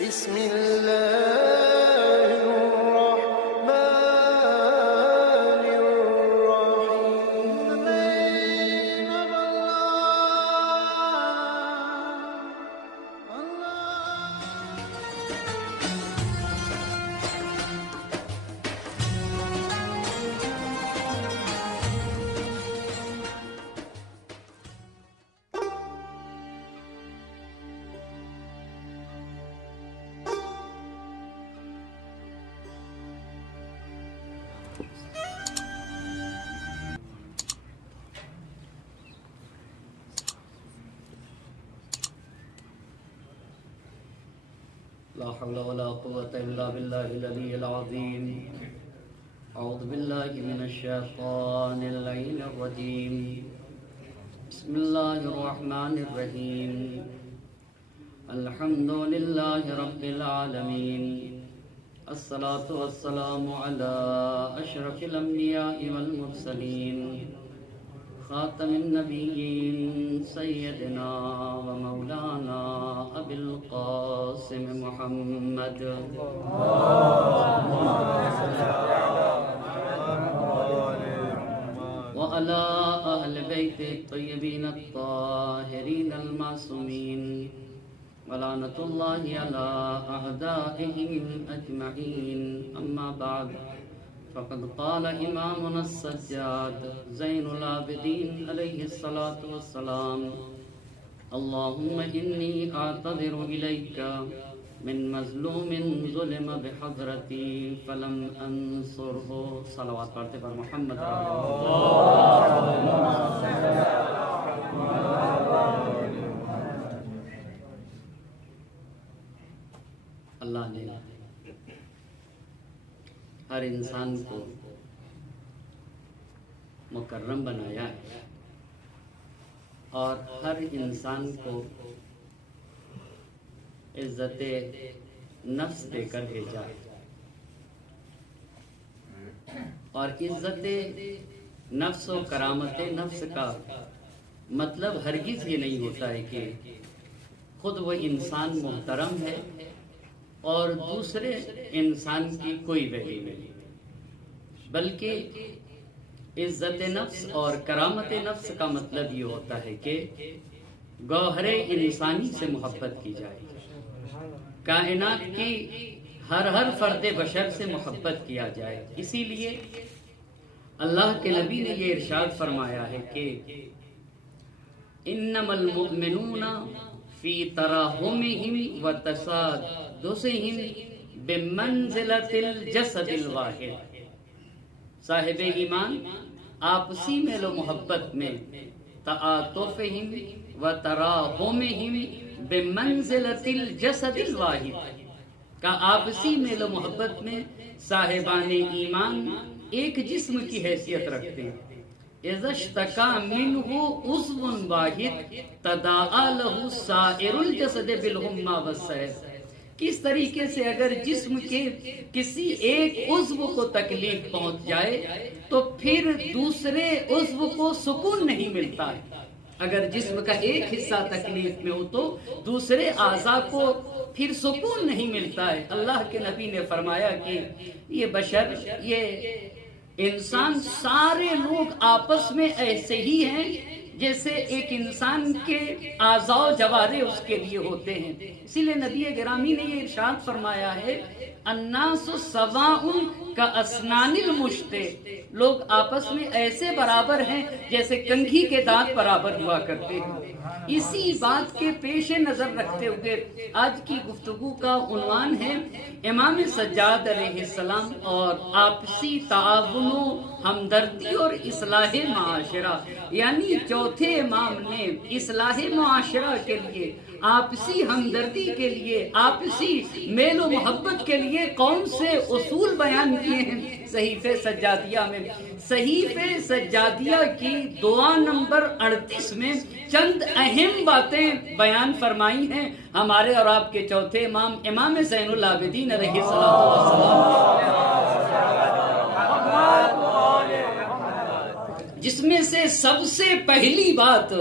بسم الله الرحمن الرحيم. لا حول ولا قوة إلا بالله العلي العظيم. أعوذ بالله من الشيطان اللعين الرجيم. بسم الله الرحمن الرحيم. الحمد لله رب العالمين. الصلاة والسلام على أشرف الأنبياء والمرسلين خاتم النبيين سيدنا ومولانا أبي القاسم محمد وعلى أهل بيت الطيبين الطاهرين المعصومين ولعنة الله على أعدائهم أجمعين. أما بعد، فقد قال إمامنا السجاد زين العابدين عليه الصلاة والسلام: اللهم إني أعتذر إليك من مظلوم ظلم بحضرتي فلم أنصره. صلوات پڑھتے پر محمد اللہ نے ہر انسان کو مکرم بنایا ہے اور ہر انسان کو عزت نفس دے کر بھیجا ہے. اور عزت نفس و کرامت نفس کا مطلب ہرگز یہ نہیں ہوتا ہے کہ خود وہ انسان محترم ہے اور دوسرے انسان کی کوئی ویلیو نہیں، بلکہ عزت نفس اور کرامت نفس کا مطلب یہ ہوتا ہے کہ گوہر انسانی سے محبت کی جائے، کائنات کی ہر فرد بشر سے محبت کیا جائے. اسی لیے اللہ کے نبی نے یہ ارشاد فرمایا ہے کہ انما المؤمنون فی تراحمہم و تصادسہم بمنزلۃ الجسد الواحد. صاحب ایمان آپسی میل و محبت میں تعاطفہم و تراحمہم بمنزلۃ الجسد الواحد کا آپسی میل و محبت میں صاحبان ایمان ایک جسم کی حیثیت رکھتے ہیں. اذا اشتکا منہ عضو واحد تداعی لہ سائر الجسد بالحمى والسہر. کس طریقے سے اگر جسم کے کسی ایک عضو کو تکلیف پہنچ جائے تو پھر دوسرے عضو کو سکون نہیں ملتا ہے. اگر جسم کا ایک حصہ تکلیف میں ہو تو دوسرے اعضاء کو پھر سکون نہیں ملتا ہے. اللہ کے نبی نے فرمایا کہ یہ بشر، یہ انسان، سارے لوگ آپس میں ایسے ہی ہیں جیسے ایک انسان کے اعضاء و جوارے اس کے لیے ہوتے ہیں. اسی لیے نبی گرامی نے یہ ارشاد فرمایا ہے: الناس سواء کاسنان المشط. لوگ آپس میں ایسے برابر ہیں جیسے کنگھی کے دانت برابر ہوا کرتے ہیں. اسی بات کے پیش نظر رکھتے ہوئے آج کی گفتگو کا عنوان ہے امام سجاد علیہ السلام اور آپسی تعاون و ہمدردی اور اصلاح معاشرہ. یعنی چوتھے امام نے اصلاح معاشرہ کے لیے، آپسی ہمدردی کے لیے، آپسی میل و محبت کے لیے کون سے اصول بیان کیے ہیں صحیفہ سجادیہ میں. صحیفہ سجادیہ کی دعا نمبر 38 میں چند اہم باتیں بیان فرمائی ہیں ہمارے اور آپ کے چوتھے امام امام زین العابدین علیہ السلام. جس میں سے سب سے پہلی بات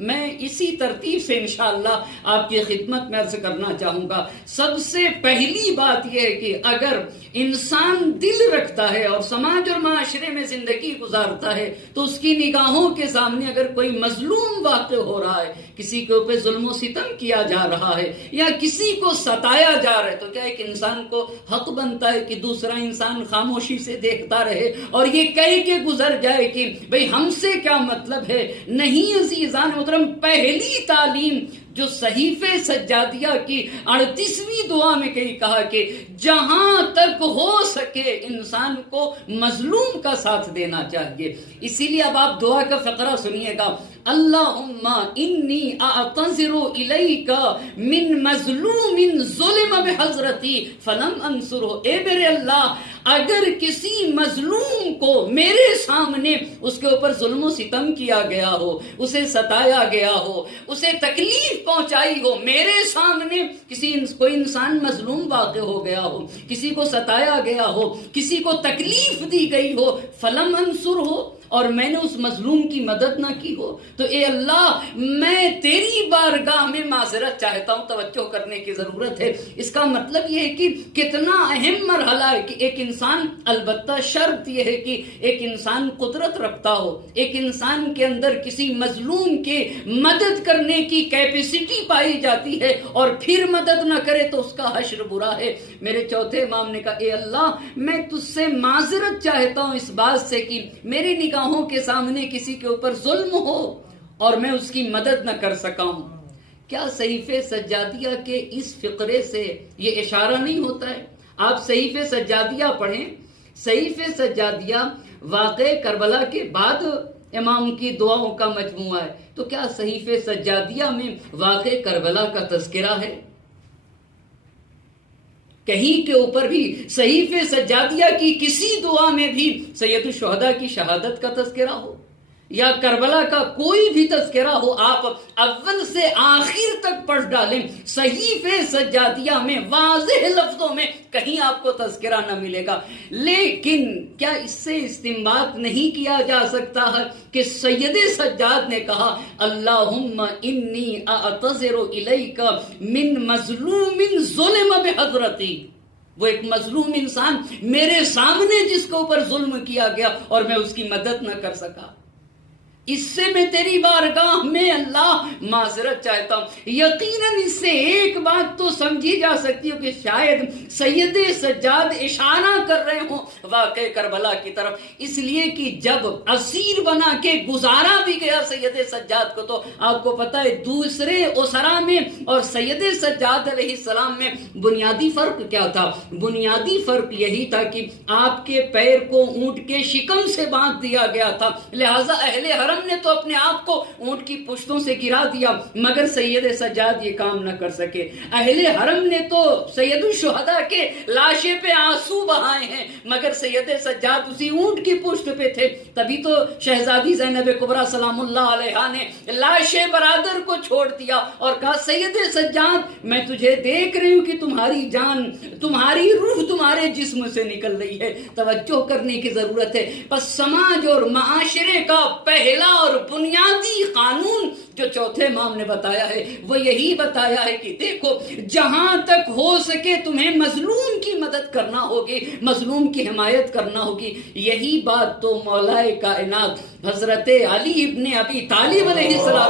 میں اسی ترتیب سے انشاءاللہ آپ کی خدمت میں عرض کرنا چاہوں گا۔ سب سے پہلی بات یہ ہے کہ اگر انسان دل رکھتا ہے اور سماج اور معاشرے میں زندگی گزارتا ہے تو اس کی نگاہوں کے سامنے اگر کوئی مظلوم واقع ہو رہا ہے، کسی کے اوپر ظلم و ستم کیا جا رہا ہے یا کسی کو ستایا جا رہا ہے، تو کیا ایک انسان کو حق بنتا ہے کہ دوسرا انسان خاموشی سے دیکھتا رہے اور یہ کہہ کے گزر جائے کہ بھئی ہم سے کیا مطلب ہے؟ نہیں عزیزان محترم، پہلی تعلیم جو صحیفے سجادیہ کی 38ویں دعا میں کہا کہ جہاں تک ہو سکے انسان کو مظلوم کا ساتھ دینا چاہیے۔ اسی لیے اب آپ دعا کا فقرہ سنیے گا، اللہم انی اعتذر الیک من مظلوم ظلم بحضرتی فلم انصرہ۔ اے میرے اللہ، اگر کسی مظلوم کو میرے سامنے اس کے اوپر ظلم و ستم کیا گیا ہو، اسے ستایا گیا ہو، اسے تکلیف پہنچائی ہو، میرے سامنے کوئی انسان مظلوم واقع ہو گیا ہو، کسی کو ستایا گیا ہو، کسی کو تکلیف دی گئی ہو، فلم انصر ہو، اور میں نے اس مظلوم کی مدد نہ کی ہو، تو اے اللہ میں تیری بارگاہ میں معذرت چاہتا ہوں۔ توجہ کرنے کی ضرورت ہے۔ اس کا مطلب یہ ہے کہ کتنا اہم مرحلہ ہے کہ ایک انسان، البتہ شرط یہ ہے کہ ایک انسان قدرت رکھتا ہو، ایک انسان کے اندر کسی مظلوم کے مدد کرنے کی کیپیسٹی پائی جاتی ہے اور پھر مدد نہ کرے تو اس کا حشر برا ہے۔ میرے چوتھے امام نے کہا اے اللہ میں تجھ سے معذرت چاہتا ہوں اس بات سے کہ میری نگاہوں کے سامنے کسی کے اوپر ظلم ہو اور میں اس کی مدد نہ کر سکا ہوں۔ کیا صحیفے سجادیہ کے اس فقرے سے یہ اشارہ نہیں ہوتا ہے؟ آپ صحیفے سجادیہ پڑھیں، صحیفے سجادیہ واقع کربلا کے بعد امام کی دعاؤں کا مجموعہ ہے، تو کیا صحیفے سجادیہ میں واقع کربلا کا تذکرہ ہے؟ کہیں کے اوپر بھی صحیفے سجادیہ کی کسی دعا میں بھی سید الشہداء کی شہادت کا تذکرہ ہو یا کربلا کا کوئی بھی تذکرہ ہو، آپ اول سے آخر تک پڑھ ڈالیں، صحیفے سجادیہ میں واضح لفظوں میں کہیں آپ کو تذکرہ نہ ملے گا۔ لیکن کیا اس سے استنباط نہیں کیا جا سکتا ہے کہ سید سجاد نے کہا اللہم انی اعتذر الیک من مظلوم ظلم بحضرتی؟ وہ ایک مظلوم انسان میرے سامنے جس کے اوپر ظلم کیا گیا اور میں اس کی مدد نہ کر سکا، اس سے میں تیری بارگاہ میں اللہ معذرت چاہتا ہوں۔ یقیناً اس سے ایک بات تو سمجھی جا سکتی ہو کہ شاید سید سجاد اشارہ کر رہے ہوں واقع کربلا کی طرف، اس لیے کہ جب اسیر بنا کے گزارا بھی گیا سید سجاد کو، تو آپ کو پتہ ہے دوسرے اسرا میں اور سید سجاد علیہ السلام میں بنیادی فرق کیا تھا؟ بنیادی فرق یہی تھا کہ آپ کے پیر کو اونٹ کے شکم سے باندھ دیا گیا تھا، لہٰذا اہل حرم نے تو اپنے آپ کو اونٹ کی پشتوں سے گرا دیا، مگر سید سجاد یہ کام نہ کر سکے۔ اہل حرم نے تو سید الشہداء کے لاشے پہ آنسو بہائے ہیں، مگر سید سجاد اسی اونٹ کی پشت پہ تھے۔ تبھی تو شہزادی زینب کبریٰ سلام اللہ علیہا نے لاش برادر کو چھوڑ دیا اور کہا سید سجاد میں تجھے دیکھ رہی ہوں کہ تمہاری جان، تمہاری روح تمہارے جسم سے نکل رہی ہے۔ توجہ کرنے کی ضرورت ہے۔ بس سماج اور معاشرے کا پہلا اور بنیادی قانون جو چوتھے امام نے بتایا ہے وہ یہی بتایا ہے کہ دیکھو جہاں تک ہو سکے تمہیں مظلوم کی مدد کرنا ہوگی، مظلوم کی حمایت کرنا ہوگی۔ یہی بات تو مولا کائنات حضرت علی ابن ابی طالب علیہ السلام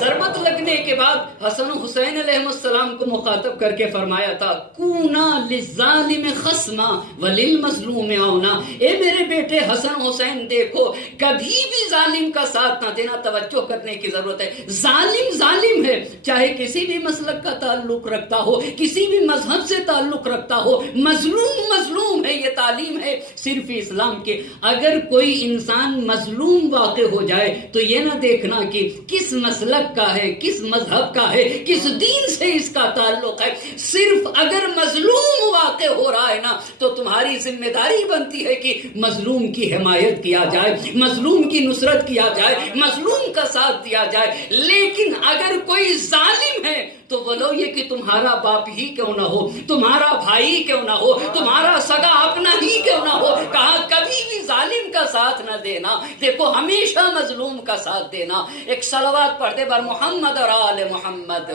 ضربت لگنے کے بعد حسن حسین علیہ السلام کو مخاطب کر کے فرمایا تھا کونا للظالم خصما وللمظلوم عونا۔ اے میرے بیٹے حسن حسین دیکھو کبھی بھی ظالم کا ساتھ نہ دینا۔ توجہ کرنے کی ضرورت ہے، ظالم ظالم ہے، چاہے کسی بھی مسلک کا تعلق رکھتا ہو، کسی بھی مذہب سے تعلق رکھتا ہو، مظلوم مظلوم ہے۔ یہ تعلیم ہے صرف اسلام کے۔ اگر کوئی انسان مظلوم واقع ہو جائے تو یہ نہ دیکھنا کہ کس مسلک کا ہے، کس مذہب کا ہے، کس دین سے اس کا تعلق ہے، صرف اگر مظلوم واقع ہو رہا ہے نا تو تمہاری ذمہ داری بنتی ہے کہ مظلوم کی حمایت کیا جائے، مظلوم کی نصرت کیا جائے، مظلوم کا ساتھ دیا جائے۔ لیکن اگر کوئی ظالم ہے تو وہ ولو یہ کہ تمہارا باپ ہی کیوں نہ ہو، تمہارا بھائی کیوں نہ ہو، تمہارا سگا اپنا ہی کیوں نہ ہو، کہا کبھی بھی ظالم کا ساتھ نہ دینا، دیکھو ہمیشہ مظلوم کا ساتھ دینا۔ ایک صلوات پڑھ دے بر محمد اور آل محمد۔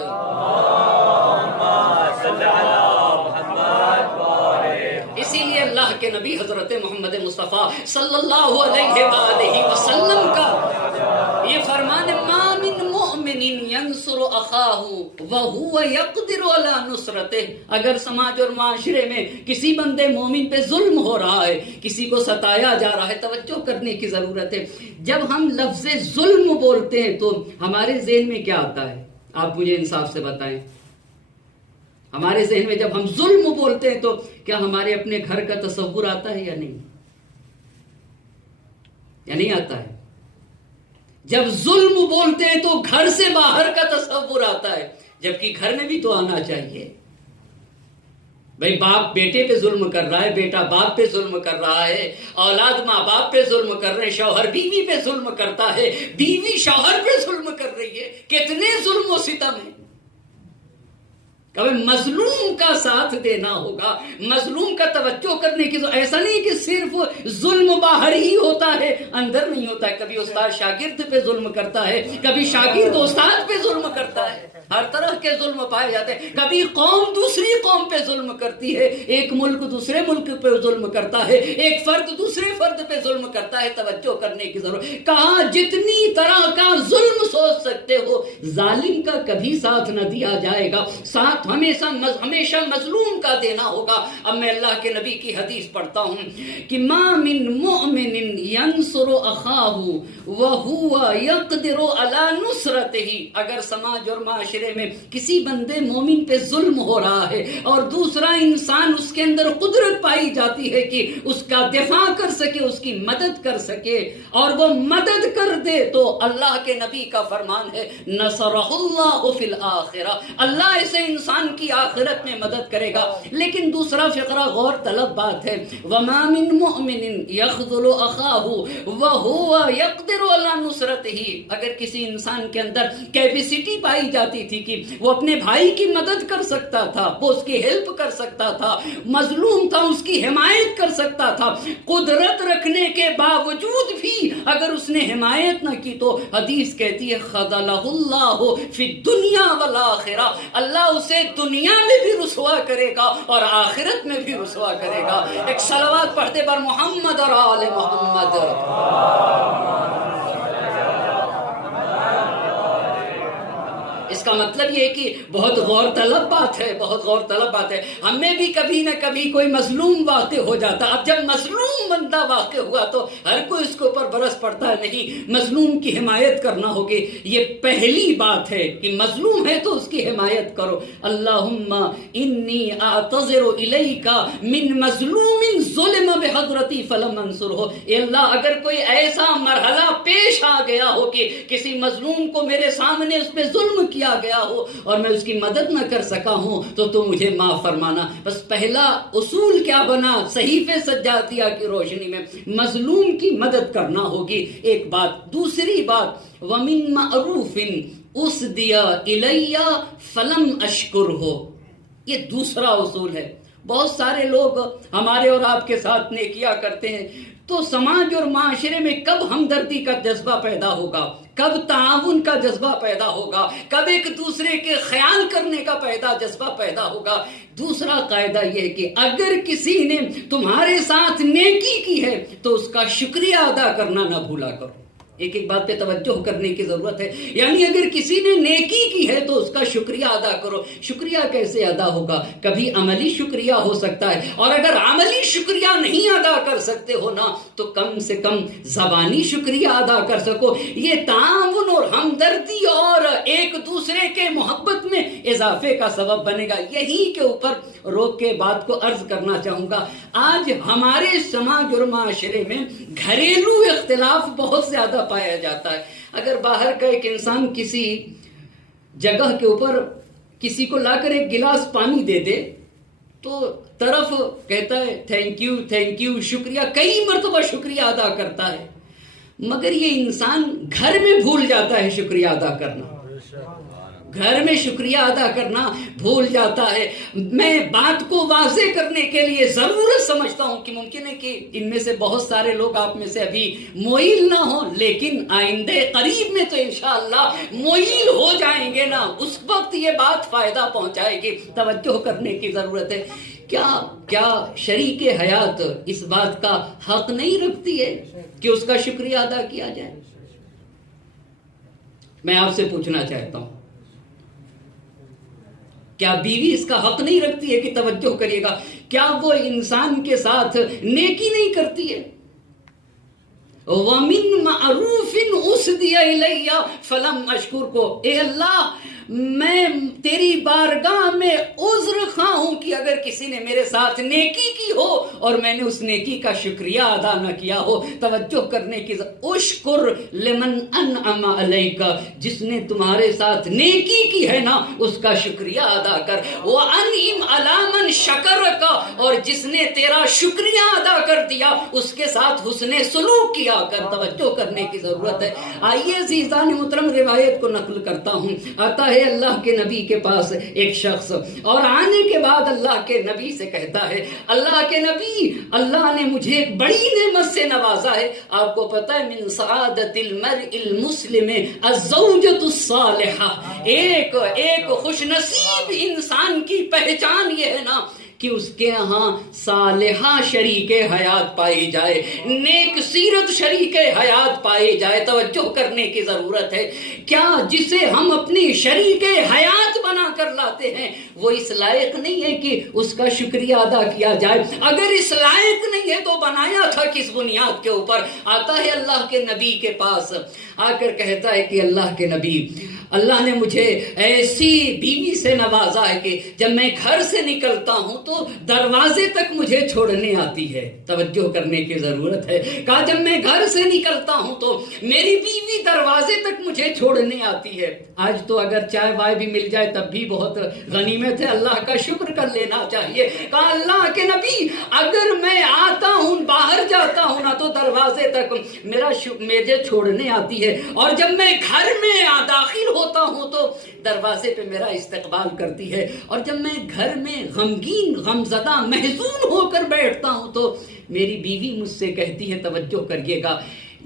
اسی لیے اللہ کے نبی حضرت محمد مصطفیٰ صلی اللہ علیہ وآلہ وسلم کا یہ فرمان ما من مؤمن ینصر اخاہ وہو یقدر علی نصرتہ، اگر سماج اور معاشرے میں کسی بندے مومن پہ ظلم ہو رہا ہے، کسی کو ستایا جا رہا ہے، توجہ کرنے کی ضرورت ہے۔ جب ہم لفظ ظلم بولتے ہیں تو ہمارے ذہن میں کیا آتا ہے؟ آپ مجھے انصاف سے بتائیں۔ ہمارے ذہن میں جب ہم ظلم بولتے ہیں تو کیا ہمارے اپنے گھر کا تصور آتا ہے یا نہیں؟ یا نہیں آتا ہے؟ جب ظلم بولتے ہیں تو گھر سے باہر کا تصور آتا ہے، جبکہ گھر میں بھی تو آنا چاہیے۔ بھئی باپ بیٹے پہ ظلم کر رہا ہے، بیٹا باپ پہ ظلم کر رہا ہے، اولاد ماں باپ پہ ظلم کر رہے ہیں، شوہر بیوی پہ ظلم کرتا ہے، بیوی شوہر پہ ظلم کر رہی ہے، کتنے ظلم و ستم ہیں۔ کبھی مظلوم کا ساتھ دینا ہوگا، مظلوم کا توجہ کرنے کی، ایسا نہیں کہ صرف ظلم باہر ہی ہوتا ہے اندر نہیں ہوتا ہے۔ کبھی استاد شاگرد پہ ظلم کرتا ہے، کبھی شاگرد استاد پہ ظلم کرتا ہے، ہر طرح کے ظلم پائے جاتے ہیں۔ کبھی قوم دوسری قوم پہ ظلم کرتی ہے، ایک ملک دوسرے ملک پہ ظلم کرتا ہے، ایک فرد دوسرے فرد پہ ظلم کرتا ہے، توجہ کرنے کی ضرورت۔ کہا جتنی طرح کا ظلم سوچ سکتے ہو، ظالم کا کبھی ساتھ نہ دیا جائے گا، ساتھ ہمیشہ مظلوم کا دینا ہوگا۔ اب میں اللہ کے نبی کی حدیث پڑھتا ہوں کہ ما من مؤمن ینصر اخاہ وہو یقدر علی نصرتہ، اگر سماج اور معاشرے میں کسی بندے مومن پہ ظلم ہو رہا ہے اور دوسرا انسان اس کے اندر قدرت پائی جاتی ہے کہ اس کا دفاع کر سکے، اس کی مدد کر سکے، اور وہ مدد کر دے، تو اللہ کے نبی کا فرمان ہے نصرہ اللہ فی الآخرہ، اللہ اسے انسان کی آخرت میں مدد کرے گا۔ لیکن دوسرا فقرہ غور طلب بات ہے، وما من مؤمن یخذل اخاہ وہو یقدر علی نصرتہ، اگر کسی انسان کے اندر کیپیسٹی پائی جاتی تھی کہ وہ اپنے بھائی کی مدد کر سکتا تھا، وہ اس کی ہیلپ کر سکتا تھا، مظلوم تھا اس کی حمایت کر سکتا تھا، قدرت رکھنے کے باوجود بھی اگر اس نے حمایت نہ کی تو حدیث کہتی ہے خذلہ اللہ فی الدنیا والآخرہ، اللہ اسے دنیا میں بھی رسوا کرے گا اور آخرت میں بھی رسوا کرے گا۔ ایک صلوات پڑھتے بر محمد اور آل محمد۔ اس کا مطلب یہ ہے کہ بہت غور طلب بات ہے، بہت غور طلب بات ہے۔ ہمیں بھی کبھی نہ کبھی کوئی مظلوم واقع ہو جاتا، اب جب مظلوم بندہ واقع ہوا تو ہر کوئی اس کے اوپر برس پڑتا ہے، نہیں، مظلوم کی حمایت کرنا ہوگی۔ یہ پہلی بات ہے کہ مظلوم ہے تو اس کی حمایت کرو۔ اللہم انی اعتذر الیک من مظلوم ظلم بحضرتی فلم انصرہ، اے اللہ اگر کوئی ایسا مرحلہ پیش آ گیا ہو کہ کسی مظلوم کو میرے سامنے اس پہ ظلم کیا گیا ہو اور میں اس کی مدد نہ کر سکا ہوں تو مجھے معاف فرمانا۔ بس پہلا اصول کیا بنا صحیفے سجادیہ کی روشنی میں؟ مظلوم کی مدد کرنا ہوگی، ایک بات۔ دوسری بات وَمِن مَعْرُوفٍ اُسْدِيَ إِلَيَّ فَلَمْ أَشْكُرْهُ، یہ دوسرا اصول ہے۔ بہت سارے لوگ ہمارے اور آپ کے ساتھ نیکیاں کرتے ہیں، تو سماج اور معاشرے میں کب ہمدردی کا جذبہ پیدا ہوگا، کب تعاون کا جذبہ پیدا ہوگا، کب ایک دوسرے کے خیال کرنے کا جذبہ پیدا ہوگا؟ دوسرا قاعدہ یہ ہے کہ اگر کسی نے تمہارے ساتھ نیکی کی ہے تو اس کا شکریہ ادا کرنا نہ بھولا کرو۔ ایک ایک بات پہ توجہ کرنے کی ضرورت ہے، یعنی اگر کسی نے نیکی کی ہے تو اس کا شکریہ ادا کرو۔ شکریہ کیسے ادا ہوگا؟ کبھی عملی شکریہ ہو سکتا ہے، اور اگر عملی شکریہ نہیں ادا کر سکتے ہو نا تو کم سے کم زبانی شکریہ ادا کر سکو۔ یہ تعاون اور ہمدردی اور ایک دوسرے کے محبت میں اضافے کا سبب بنے گا۔ یہی کے اوپر روک کے بات کو عرض کرنا چاہوں گا، آج ہمارے سماج اور معاشرے میں گھریلو اختلاف بہت زیادہ پایا جاتا ہے۔ اگر باہر کا ایک انسان کسی جگہ کے اوپر کسی کو لا کر ایک گلاس پانی دے دے تو طرف کہتا ہے تھینک یو شکریہ، کئی مرتبہ شکریہ ادا کرتا ہے، مگر یہ انسان گھر میں بھول جاتا ہے شکریہ ادا کرنا۔ گھر میں شکریہ ادا کرنا بھول جاتا ہے۔ میں بات کو واضح کرنے کے لیے ضرورت سمجھتا ہوں کہ ممکن ہے کہ ان میں سے بہت سارے لوگ آپ میں سے ابھی موئل نہ ہوں، لیکن آئندہ قریب میں تو انشاءاللہ موئل ہو جائیں گے نا، اس وقت یہ بات فائدہ پہنچائے گی۔ توجہ کرنے کی ضرورت ہے۔ کیا شریک حیات اس بات کا حق نہیں رکھتی ہے کہ اس کا شکریہ ادا کیا جائے؟ میں آپ سے پوچھنا چاہتا ہوں، کیا بیوی اس کا حق نہیں رکھتی ہے کہ توجہ کریے گا، کیا وہ انسان کے ساتھ نیکی نہیں کرتی ہے؟ وَمِن مَعْرُوفٍ أُسْدِيَ إِلَيَّ فَلَمْ أَشْكُرْكُ، اے اللہ میں تیری بارگاہ میں عذر خواہ ہوں کہ اگر کسی نے میرے ساتھ نیکی کی ہو اور میں نے اس نیکی کا شکریہ ادا نہ کیا ہو۔ توجہ کرنے کی اشکر لمن انعم علیک، جس نے تمہارے ساتھ نیکی کی ہے نا اس کا شکریہ ادا کر۔ وانعم علی من شکرک، اور جس نے تیرا شکریہ ادا کر دیا اس کے ساتھ حسن سلوک کیا کر۔ توجہ کرنے کی ضرورت ہے۔ آئیے عزیزان محترم روایت کو نقل کرتا ہوں۔ آتا ہے اللہ کے نبی کے پاس ایک شخص، اور آنے کے بعد اللہ کے نبی سے کہتا ہے، اللہ کے نبی، اللہ نے مجھے ایک بڑی نعمت سے نوازا ہے۔ آپ کو پتہ ہے من سعادت المرء المسلم الزوجۃ الصالحہ، ایک خوش نصیب انسان کی پہچان یہ ہے نا کہ اس کے ہاں صالحہ شریک حیات پائی جائے، نیک سیرت شریک حیات پائی جائے۔ توجہ کرنے کی ضرورت ہے۔ کیا جسے ہم اپنی شریک حیات بنا کر لاتے ہیں وہ اس لائق نہیں ہے کہ اس کا شکریہ ادا کیا جائے؟ اگر اس لائق نہیں ہے تو بنایا تھا کس بنیاد کے اوپر؟ آتا ہے اللہ کے نبی کے پاس، آ کر کہتا ہے کہ اللہ کے نبی، اللہ نے مجھے ایسی بیوی سے نوازا ہے کہ جب میں گھر سے نکلتا ہوں تو دروازے تک مجھے چھوڑنے آتی ہے۔ توجہ کرنے کی ضرورت ہے۔ کہا جب میں گھر سے نکلتا ہوں تو میری بیوی دروازے تک مجھے چھوڑنے آتی ہے۔ آج تو اگر چائے وائے بھی مل جائے تب بھی بہت غنیمت ہے، اللہ کا شکر کر لینا چاہیے۔ کہا اللہ کے نبی، اگر میں آتا ہوں باہر جاتا ہوں نا تو دروازے تک مجھے چھوڑنے آتی ہے، اور جب میں گھر میں داخل ہوتا ہوں تو دروازے پہ میرا استقبال کرتی ہے، اور جب میں گھر میں غمگین غمزدہ محزون ہو کر بیٹھتا ہوں تو میری بیوی مجھ سے کہتی ہے، توجہ کریے گا،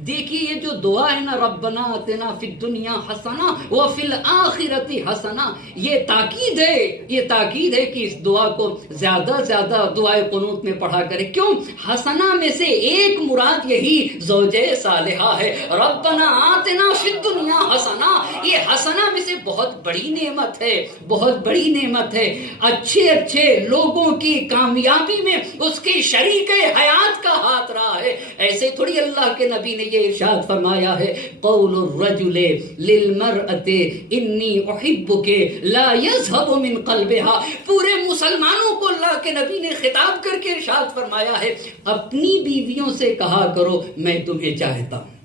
دیکھیے یہ جو دعا ہے نا، ربنا آتنا فی الدنیا حسنہ وفی الآخرۃ حسنہ، یہ تاکید ہے کہ اس دعا کو زیادہ زیادہ دعائے قنوت میں پڑھا کرے۔ کیوں؟ حسنہ میں سے ایک مراد یہی زوجہ صالحہ ہے۔ ربنا آتنا فی الدنیا حسنہ، یہ حسنہ میں سے بہت بڑی نعمت ہے، بہت بڑی نعمت ہے۔ اچھے لوگوں کی کامیابی میں اس کی شریک حیات کا ہاتھ رہا ہے۔ ایسے تھوڑی اللہ کے نبی نے یہ ارشاد فرمایا ہے، قول الرجل للمرأة انی احبک لا یذهب من قلبها، پورے مسلمانوں کو اللہ کے نبی نے خطاب کر کے ارشاد فرمایا ہے، اپنی بیویوں سے کہا کرو میں تمہیں چاہتا ہوں۔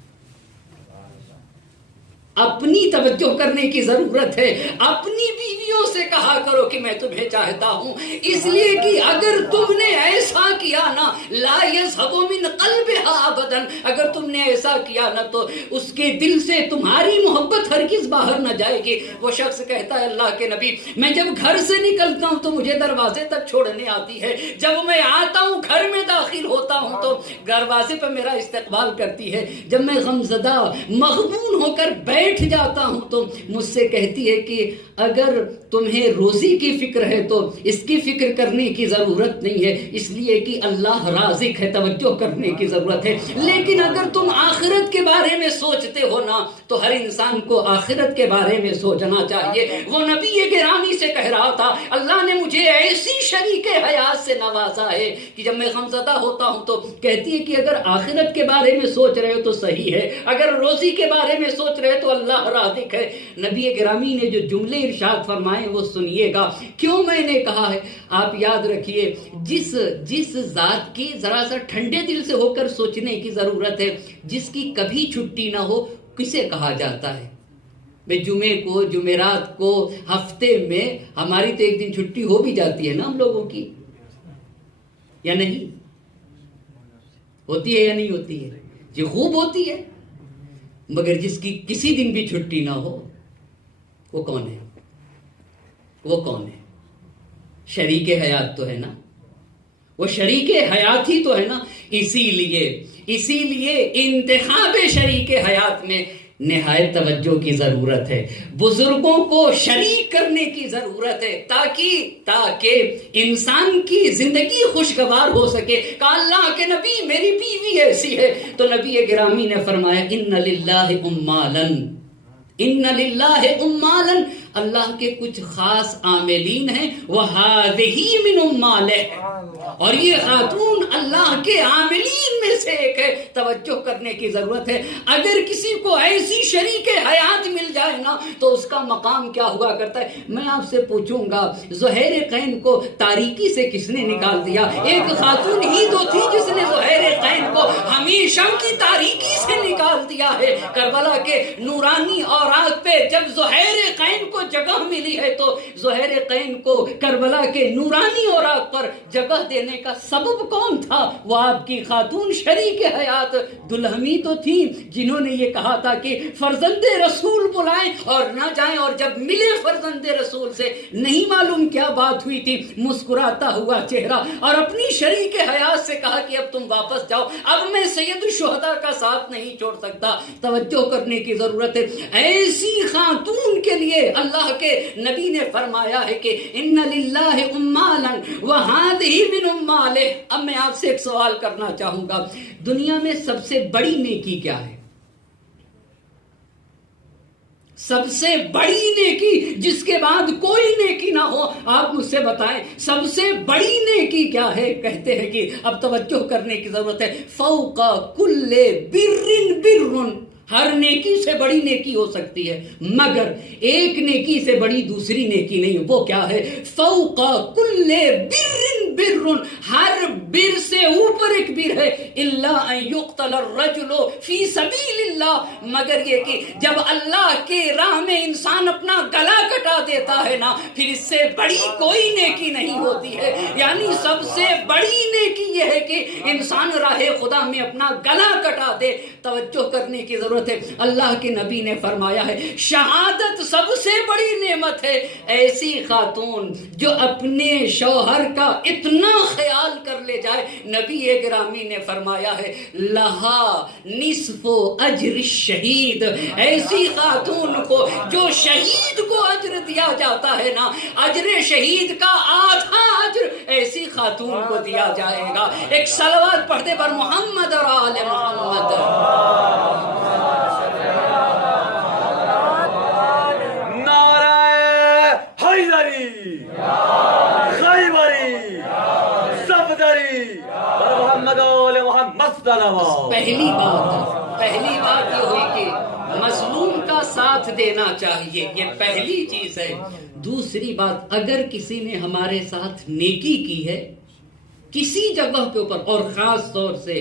اپنی توجہ کرنے کی ضرورت ہے، اپنی بیویوں سے کہا کرو کہ میں تمہیں چاہتا ہوں، اس لیے کہ اگر تم نے ایسا کیا نا، لا یذهب من قلبها ابدا، اگر تم نے ایسا کیا نا تو اس کے دل سے تمہاری محبت ہرگز باہر نہ جائے گی۔ وہ شخص کہتا ہے اللہ کے نبی، میں جب گھر سے نکلتا ہوں تو مجھے دروازے تک چھوڑنے آتی ہے، جب میں آتا ہوں گھر میں داخل ہوتا ہوں تو دروازے پر میرا استقبال کرتی ہے، جب میں غمزدہ مغبون ہو کر بیٹھ جاتا ہوں تو مجھ سے کہتی ہے کہ اگر تمہیں روزی کی فکر ہے تو اس کی فکر کرنے کی ضرورت نہیں ہے، اس لیے کہ اللہ رازق ہے۔ توجہ کرنے کی ضرورت ہے۔ لیکن اگر تم آخرت کے بارے میں سوچتے ہو نا تو ہر انسان کو آخرت کے بارے میں سوچنا چاہیے۔ وہ نبی گرامی سے کہہ رہا تھا، اللہ نے مجھے ایسی شریک حیات سے نوازا ہے کہ جب میں غمزدہ ہوتا ہوں تو کہتی ہے کہ اگر آخرت کے بارے میں سوچ رہے ہو تو صحیح ہے، اگر روزی کے بارے میں سوچ رہے تو اللہ رازق ہے۔ نبی گرامی نے جو جملے ارشاد فرمائے وہ سنیے گا، کیوں میں نے کہا ہے آپ یاد رکھیے، جس ذات کی ذرا سا ٹھنڈے دل سے ہو کر سوچنے کی ضرورت ہے، جس کی کبھی چھٹی نہ ہو، کسے کہا جاتا ہے؟ جمعے کو، جمعرات کو، ہفتے میں ہماری تو ایک دن چھٹی ہو بھی جاتی ہے نا ہم لوگوں کی، یا نہیں ہوتی ہے یا نہیں ہوتی ہے؟ یہ خوب ہوتی ہے، مگر جس کی کسی دن بھی چھٹی نہ ہو وہ کون ہے؟ وہ کون ہے؟ شریک حیات تو ہے نا، وہ شریک حیات ہی تو ہے نا. اسی لیے انتخاب شریک حیات میں نہایت توجہ کی ضرورت ہے، بزرگوں کو شریک کرنے کی ضرورت ہے تاکہ انسان کی زندگی خوشگوار ہو سکے. کہ اللہ کے نبی میری بیوی ایسی ہے، تو نبی گرامی نے فرمایا ان للہ امالا، اللہ کے کچھ خاص عاملین ہیں، وَهَذِهِ مِنْ أُمَّالِهِ، اور یہ خاتون اللہ کے عاملین میں سے ایک ہے. توجہ کرنے کی ضرورت ہے. اگر کسی کو ایسی شریک حیات مل جائے نا تو اس کا مقام کیا ہوا کرتا ہے. میں آپ سے پوچھوں گا، زہیر قین کو تاریکی سے کس نے نکال دیا؟ ایک خاتون ہی تو تھی جس نے زہیر قین کو ہمیشہ کی تاریکی سے نکال دیا ہے. کربلا کے نورانی اورات پہ جب زہیر قین کو جگہ ملی ہے تو زہیر قین کو کربلا کے نورانی اورات پر جگہ دینے کا سبب کون تھا؟ وہ آپ کی خاتون شریک حیات دلہمی تو تھی، جنہوں نے یہ کہا تھا کہ فرزند رسول بلائیں اور نہ جائیں، اور جب ملے فرزند رسول سے نہیں معلوم کیا بات ہوئی تھی، مسکراتا ہوا چہرہ، اور اپنی شریک حیات سے کہا کہ اب تم واپس جاؤ، اب میں سید الشہداء کا ساتھ نہیں چھوڑ سکتا. توجہ کرنے کی ضرورت ہے. ایسی خاتون کے لیے اللہ کے نبی نے فرمایا ہے کہ ان للہ امالا وہذہ من امالہ. اب میں آپ سے ایک سوال کرنا چاہوں گا، دنیا میں سب سے بڑی نیکی کیا ہے؟ سب سے بڑی نیکی جس کے بعد کوئی نیکی نہ ہو، آپ مجھ سے بتائیں سب سے بڑی نیکی کیا ہے؟ کہتے ہیں کہ اب توجہ کرنے کی ضرورت ہے، فوق کل بر بر. ہر نیکی سے بڑی نیکی ہو سکتی ہے مگر ایک نیکی سے بڑی دوسری نیکی نہیں. وہ کیا ہے؟ فوق کل بر بر، ہر بر سے اوپر ایک بر ہے. الا ان یقتل الرجل فی سبیل اللہ، مگر یہ کہ جب اللہ کے راہ میں انسان اپنا گلا کٹا دیتا ہے نا، پھر اس سے بڑی کوئی نیکی نہیں ہوتی ہے. یعنی سب سے بڑی نیکی یہ ہے کہ انسان راہ خدا میں اپنا گلا کٹا دے. توجہ کرنے کی ضرورت ہے. اللہ کے نبی نے فرمایا ہے شہادت سب سے بڑی نعمت ہے. ایسی خاتون جو اپنے شوہر کا اتنا خیال کر لے جائے، نبی گرامی نے فرمایا ہے لہا نصف اجر الشہید. ایسی خاتون کو جو شہید کو اجر دیا جاتا ہے نا، اجر شہید کا آدھا اجر ایسی خاتون کو دیا جائے گا. ایک صلوات پڑھتے پر محمد اور آل محمد. پہلی بات یہ ہوئی کہ مظلوم کا ساتھ دینا چاہیے، یہ پہلی چیز ہے. دوسری بات، اگر کسی نے ہمارے ساتھ نیکی کی ہے کسی جگہ کے اوپر، اور خاص طور سے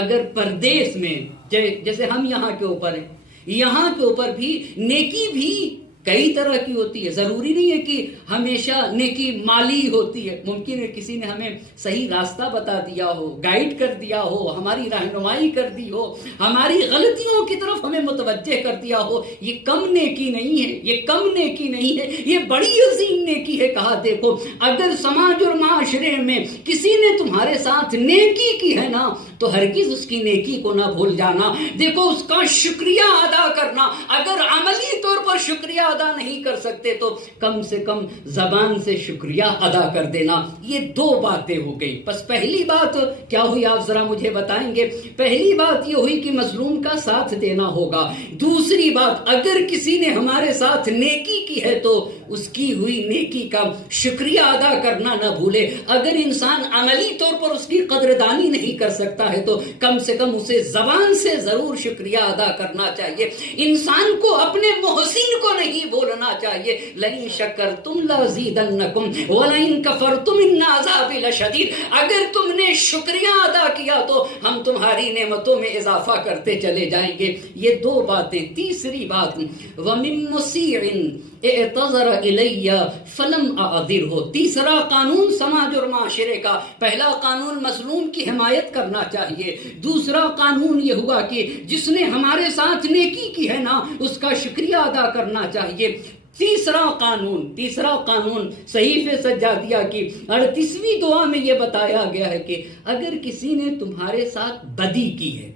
اگر پردیس میں، جیسے ہم یہاں کے اوپر ہیں، یہاں کے اوپر بھی نیکی بھی کئی طرح کی ہوتی ہے. ضروری نہیں ہے کہ ہمیشہ نیکی مالی ہوتی ہے. ممکن ہے کسی نے ہمیں صحیح راستہ بتا دیا ہو، گائیڈ کر دیا ہو، ہماری رہنمائی کر دی ہو، ہماری غلطیوں کی طرف ہمیں متوجہ کر دیا ہو. یہ کم نیکی نہیں ہے، یہ کم نیکی نہیں ہے، یہ بڑی عظیم نیکی ہے. کہا دیکھو اگر سماج اور معاشرے میں کسی نے تمہارے ساتھ نیکی کی ہے نا تو ہرگز اس کی نیکی کو نہ بھول جانا. دیکھو اس کا شکریہ ادا کرنا. اگر عملی طور پر شکریہ ادا نہیں کر سکتے تو کم سے کم زبان سے شکریہ ادا کر دینا. یہ دو باتیں ہو گئی. بس پہلی بات کیا ہوئی آپ ذرا مجھے بتائیں گے؟ پہلی بات یہ ہوئی کہ مظلوم کا ساتھ دینا ہوگا. دوسری بات، اگر کسی نے ہمارے ساتھ نیکی کی ہے تو اس کی ہوئی نیکی کا شکریہ ادا کرنا نہ بھولے. اگر انسان عملی طور پر اس کی قدردانی نہیں کر سکتا ہے تو کم سے کم اسے زبان سے ضرور شکریہ ادا کرنا چاہیے. انسان کو اپنے محسن کو نہیں بولنا چاہیے. لئن شکرتم لازیدنکم ولئن کفرتم ان عذابی لشدید. اگر تم نے شکریہ ادا کیا تو ہم تمہاری نعمتوں میں اضافہ کرتے چلے جائیں گے. یہ دو باتیں. تیسری بات، وَمِن مُسِيعٍ اعتذر الی فلم اعذرہ. تیسرا قانون سماج اور معاشرے کا. پہلا قانون مظلوم کی حمایت کرنا چاہیے. دوسرا قانون یہ ہوا کہ جس نے ہمارے ساتھ نیکی کی ہے نا اس کا شکریہ ادا کرنا چاہیے. تیسرا قانون صحیفے سجادیہ کی 38ویں دعا میں یہ بتایا گیا ہے کہ اگر کسی نے تمہارے ساتھ بدی کی ہے،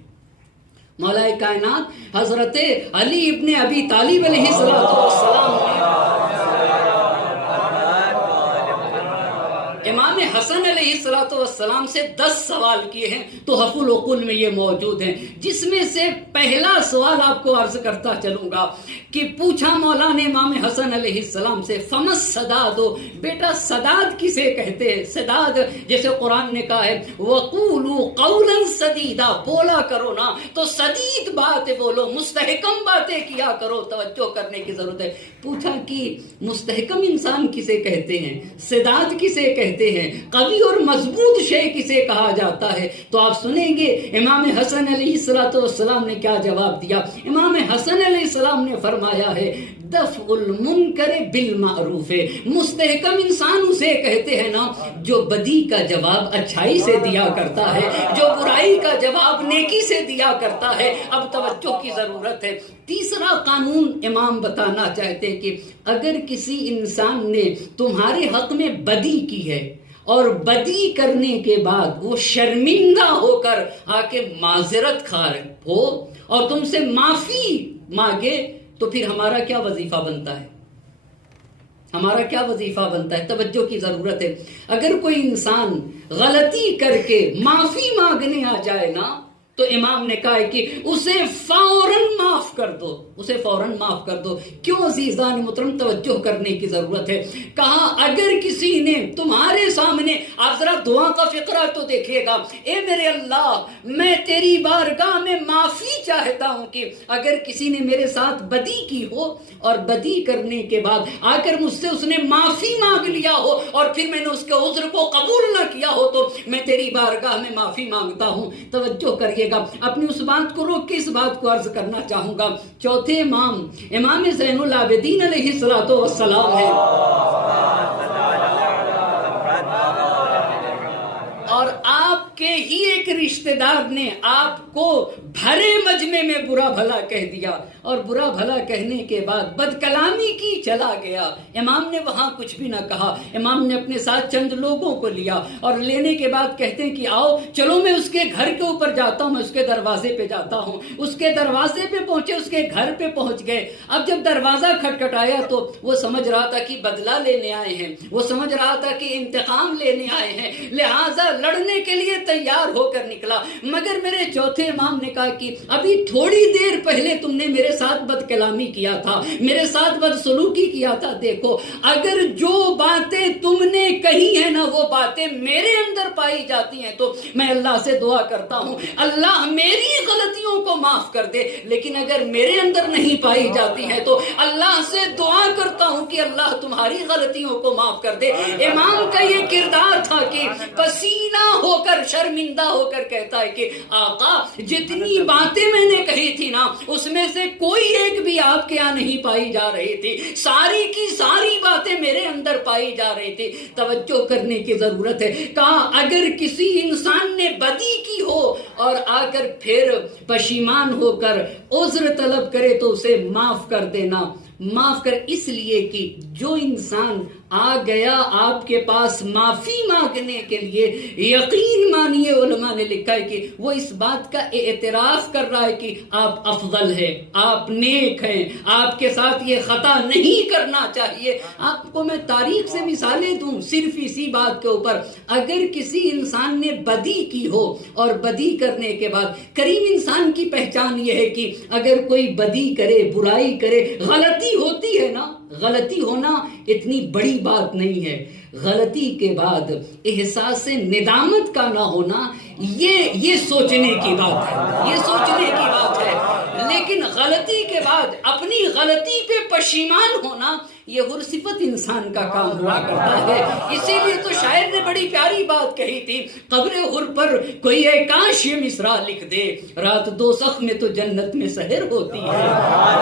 مولا کائنات حضرت علی ابن ابی طالب علیہ السلام نے امام حسن علیہ السلام سے 10 سوال کیے ہیں، تحف العقول میں یہ موجود ہیں، جس میں سے پہلا سوال آپ کو عرض کرتا چلوں گا کہ پوچھا مولا نے امام حسن علیہ السلام سے فمس سداد، بیٹا سداد کسے کہتے ہیں؟ سداد جیسے قرآن نے کہا ہے وَقُولُوا قَوْلًا سَدِيدًا، بولا کرو نا تو سدید باتیں بولو، مستحکم باتیں کیا کرو، توجہ کرنے کی ضرورت ہے۔ پوچھا کہ مستحکم انسان کسے کہتے ہیں، سداد کسے کہتے ہیں، قوی اور مضبوط شے کسے کہا جاتا ہے؟ تو آپ سنیں گے امام حسن علیہ السلام نے کیا جواب دیا۔ امام حسن علیہ السلام نے فرمایا ہے دفع المنکر بالمعروف، مستحکم انسان اسے کہتے ہیں نا جو بدی کا جواب اچھائی سے دیا کرتا ہے، جو برائی کا جواب نیکی سے دیا کرتا ہے۔ اب توجہ کی ضرورت ہے۔ تیسرا قانون امام بتانا چاہتے ہیں کہ اگر کسی انسان نے تمہارے حق میں بدی کی ہے اور بدی کرنے کے بعد وہ شرمندہ ہو کر آ کے معذرت خواہ ہو اور تم سے معافی مانگے، تو پھر ہمارا کیا وظیفہ بنتا ہے؟ ہمارا کیا وظیفہ بنتا ہے؟ توجہ کی ضرورت ہے۔ اگر کوئی انسان غلطی کر کے معافی مانگنے آ جائے نا تو امام نے کہا ہے کہ اسے فوراً معاف کر دو، اسے فوراً معاف کر دو۔ کیوں عزیزان محترم؟ توجہ کرنے کی ضرورت ہے۔ کہا اگر کسی نے تمہارے سامنے، آپ ذرا دعا کا فقرہ تو دیکھیے گا، اے میرے اللہ میں تیری بارگاہ میں معافی چاہتا ہوں کہ اگر کسی نے میرے ساتھ بدی کی ہو اور بدی کرنے کے بعد آ کر مجھ سے اس نے معافی مانگ لیا ہو اور پھر میں نے اس کے عذر کو قبول نہ کیا ہو تو میں تیری بارگاہ میں معافی مانگتا ہوں۔ توجہ کریے گا، اپنی اس بات کو روک کے اس بات کو عرض کرنا چاہوں گا۔ چوتھے امام زین العابدین علیہ السلام ہے، اور آپ کے ہی ایک رشتہ دار نے آپ کو بھرے مجمع میں برا بھلا کہہ دیا، اور برا بھلا کہنے کے بعد بد کلامی کی چلا گیا۔ امام نے وہاں کچھ بھی نہ کہا، امام نے اپنے ساتھ چند لوگوں کو لیا اور لینے کے بعد کہتے ہیں کہ آؤ چلو میں اس کے گھر کے اوپر جاتا ہوں، میں اس کے دروازے پہ جاتا ہوں۔ اس کے دروازے پہ پہنچے، اس کے گھر پہ پہنچ گئے۔ اب جب دروازہ کھٹکھٹایا تو وہ سمجھ رہا تھا کہ بدلہ لینے آئے ہیں، وہ سمجھ رہا تھا کہ انتقام لینے آئے ہیں، لہٰذا لڑنے کے لیے تیار ہو کر نکلا۔ مگر میرے چوتھے امام نے کہا کہ ابھی تھوڑی دیر پہلے تم نے میرے ساتھ بد کلامی کیا تھا، میرے ساتھ بد سلوکی کیا تھا، دیکھو اگر جو باتیں تم نے کہی ہیں نا وہ باتیں میرے اندر پائی جاتی ہیں تو میں اللہ سے دعا کرتا ہوں اللہ میری غلطیوں کو معاف کر دے، لیکن اگر میرے اندر نہیں پائی جاتی ہیں تو اللہ سے دعا کرتا ہوں کہ اللہ تمہاری غلطیوں کو معاف کر دے۔ امام کا یہ کردار تھا کہ پسینہ ہو کر، شرمندہ ہو کر کہتا ہے کہ آقا جتنی باتیں میں نے کہی تھی نا اس میں سے کوئی ایک بھی آپ کے یہاں نہیں پائی جا رہی تھی، ساری کی ساری باتیں میرے اندر پائی جا رہی تھی۔ توجہ کرنے کی ضرورت ہے۔ کہا اگر کسی انسان نے بدی کی ہو اور آ کر پھر پشیمان ہو کر عذر طلب کرے تو اسے معاف کر دینا۔ معاف کر اس لیے کہ جو انسان آ گیا آپ کے پاس معافی مانگنے کے لیے، یقین مانیے علماء نے لکھا ہے کہ وہ اس بات کا اعتراف کر رہا ہے کہ آپ افضل ہے، آپ نیک ہیں، آپ کے ساتھ یہ خطا نہیں کرنا چاہیے۔ آپ کو میں تاریخ سے مثالیں دوں صرف اسی بات کے اوپر، اگر کسی انسان نے بدی کی ہو اور بدی کرنے کے بعد، کریم انسان کی پہچان یہ ہے کہ اگر کوئی بدی کرے، برائی کرے، غلطی ہوتی ہے نا، غلطی ہونا اتنی بڑی بات نہیں ہے، غلطی کے بعد احساس ندامت کا نہ ہونا یہ سوچنے کی بات ہے، یہ سوچنے کی بات ہے، لیکن غلطی کے بعد اپنی غلطی پہ پشیمان ہونا یہ ہر صفت انسان کا کام ہوا کرتا ہے۔ اسی لیے تو شاعر نے بڑی پیاری بات کہی تھی، قبر ہر پر کوئی اے کاش یہ مصرع لکھ دے، رات دوزخ میں تو جنت میں سحر ہوتی ہے،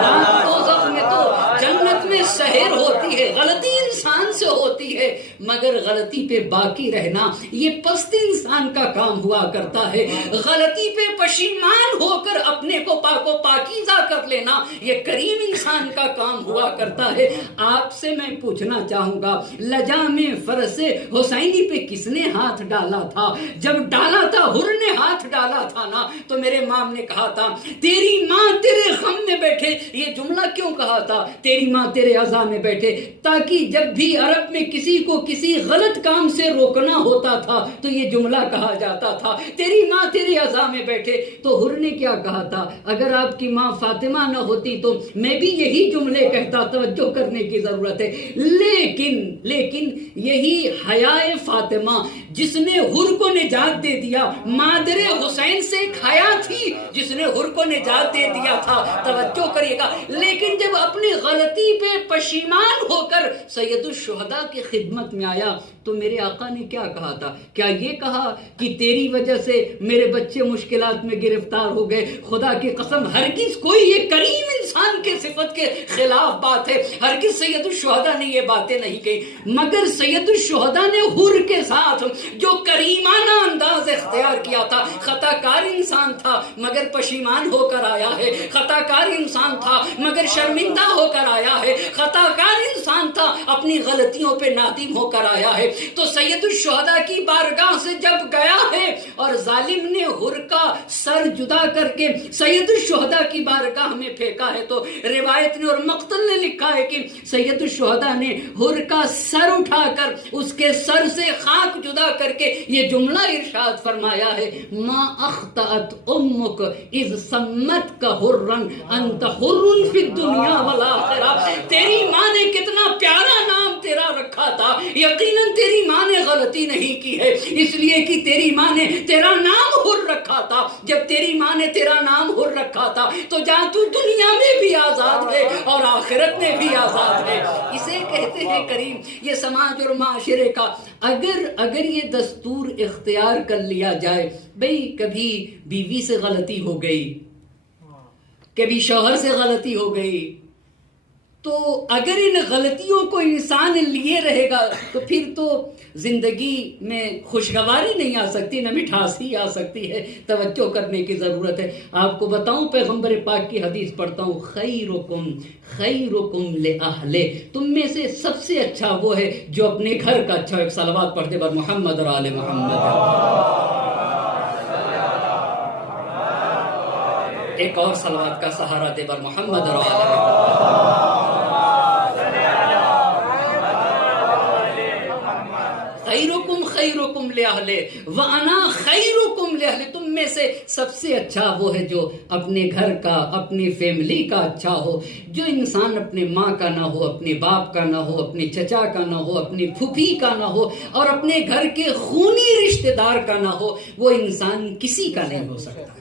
رات دوزخ میں تو جنت میں سحر ہوتی ہے۔ غلطی انسان سے ہوتی ہوتی ہے، مگر غلطی پہ باقی رہنا یہ پست انسان کا کام ہوا کرتا ہے۔ غلطی پہ پشیمان ہو کر اپنے کو پاک و پاکیزہ کر لینا یہ کریم انسان کا کام ہوا کرتا ہے۔ آپ سے میں پوچھنا چاہوں گا، لجام فرس حسینی پہ کس نے ہاتھ ڈالا تھا؟ جب ڈالا تھا، حر نے ہاتھ ڈالا تھا نا، تو میرے امام نے کہا تھا تیری ماں تیرے غم میں بیٹھے۔ یہ جملہ کیوں کہا تھا، تیری ماں تیرے عزا میں بیٹھے؟ تاکہ جب بھی عرب میں کسی کو کسی غلط کام سے روکنا ہوتا تھا تو یہ جملہ کہا جاتا تھا، تیری ماں تیرے عزا میں بیٹھے۔ تو حر نے کیا کہا تھا، اگر آپ کی ماں فاطمہ نہ ہوتی تو میں بھی یہی جملے کہتا، توجہ کرنے کی ضرورت ہے۔ لیکن یہی حیائے فاطمہ جس نے حر کو نجات دے دیا، مادر حسین سے ایک حیا تھی جس نے حر کو نجات دے دیا تھا، توجہ کریے گا۔ لیکن جب اپنی غلطی پہ پشیمان ہو کر سید الشہداء کی خدمت میں آیا تو میرے آقا نے کیا کہا تھا؟ کیا یہ کہا کہ تیری وجہ سے میرے بچے مشکلات میں گرفتار ہو گئے؟ خدا کی قسم ہرگز کوئی یہ کریم انسان کے صفت کے خلاف بات ہے، ہرگز سید الشہداء نے یہ باتیں نہیں کہی، مگر سید الشہداء نے حر کے ساتھ جو کریمانہ انداز اختیار کیا تھا، خطا کار انسان تھا مگر پشیمان ہو کر آیا ہے، خطا کار انسان تھا مگر شرمندہ ہو کر آیا ہے، خطا کار انسان تھا اپنی غلطیوں پہ نادم ہو کر آیا ہے۔ تو سید الشہداء کی بارگاہ سے جب گیا ہے اور ظالم نے حر کا سر جدا کر کے سید الشہداء کی بارگاہ میں پھینکا ہے، تو روایت نے اور مقتل نے لکھا ہے کہ سید الشہداء نے حر کا سر اٹھا کر اس کے سر سے خاک جدا کر کے یہ جملہ ارشاد فرمایا ہے، ما اخطأت امک اذ سمت کا حرن انت حر فی الدنیا والآخرہ۔ تیری ماں نے کتنا پیارا نام تیرا رکھا تھا، یقیناً تیری ماں نے غلطی نہیں کی ہے، اس لیے کہ تیری ماں نے تیرا نام حر رکھا تھا۔ جب تیری ماں نے تیرا نام حر رکھا تھا تو جہاں تو دنیا میں بھی آزاد ہے اور آخرت میں بھی آزاد ہے۔ اسے کہتے ہیں کریم۔ یہ سماج اور معاشرے کا اگر یہ دستور اختیار کر لیا جائے، بھئی کبھی بیوی سے غلطی ہو گئی، کبھی شوہر سے غلطی ہو گئی، تو اگر ان غلطیوں کو انسان لیے رہے گا تو پھر تو زندگی میں خوشگواری نہیں آ سکتی، نہ مٹھاسی آ سکتی ہے۔ توجہ کرنے کی ضرورت ہے۔ آپ کو بتاؤں، پیغمبر پاک کی حدیث پڑھتا ہوں، خیرکم لأہلہ، تم میں سے سب سے اچھا وہ ہے جو اپنے گھر کا اچھا۔ ایک صلوات پڑھتے بعد محمد اور آل محمد۔ ایک اور صلوات کا سہارا دے بر محمد اور آل محمد۔ خیرکم لأہلہ وانا خیرکم لأہلہ، تم میں سے سب سے اچھا وہ ہے جو اپنے گھر کا، اپنی فیملی کا اچھا ہو۔ جو انسان اپنے ماں کا نہ ہو، اپنے باپ کا نہ ہو، اپنے چچا کا نہ ہو، اپنی پھوپھی کا نہ ہو اور اپنے گھر کے خونی رشتہ دار کا نہ ہو، وہ انسان کسی کا نہیں ہو سکتا۔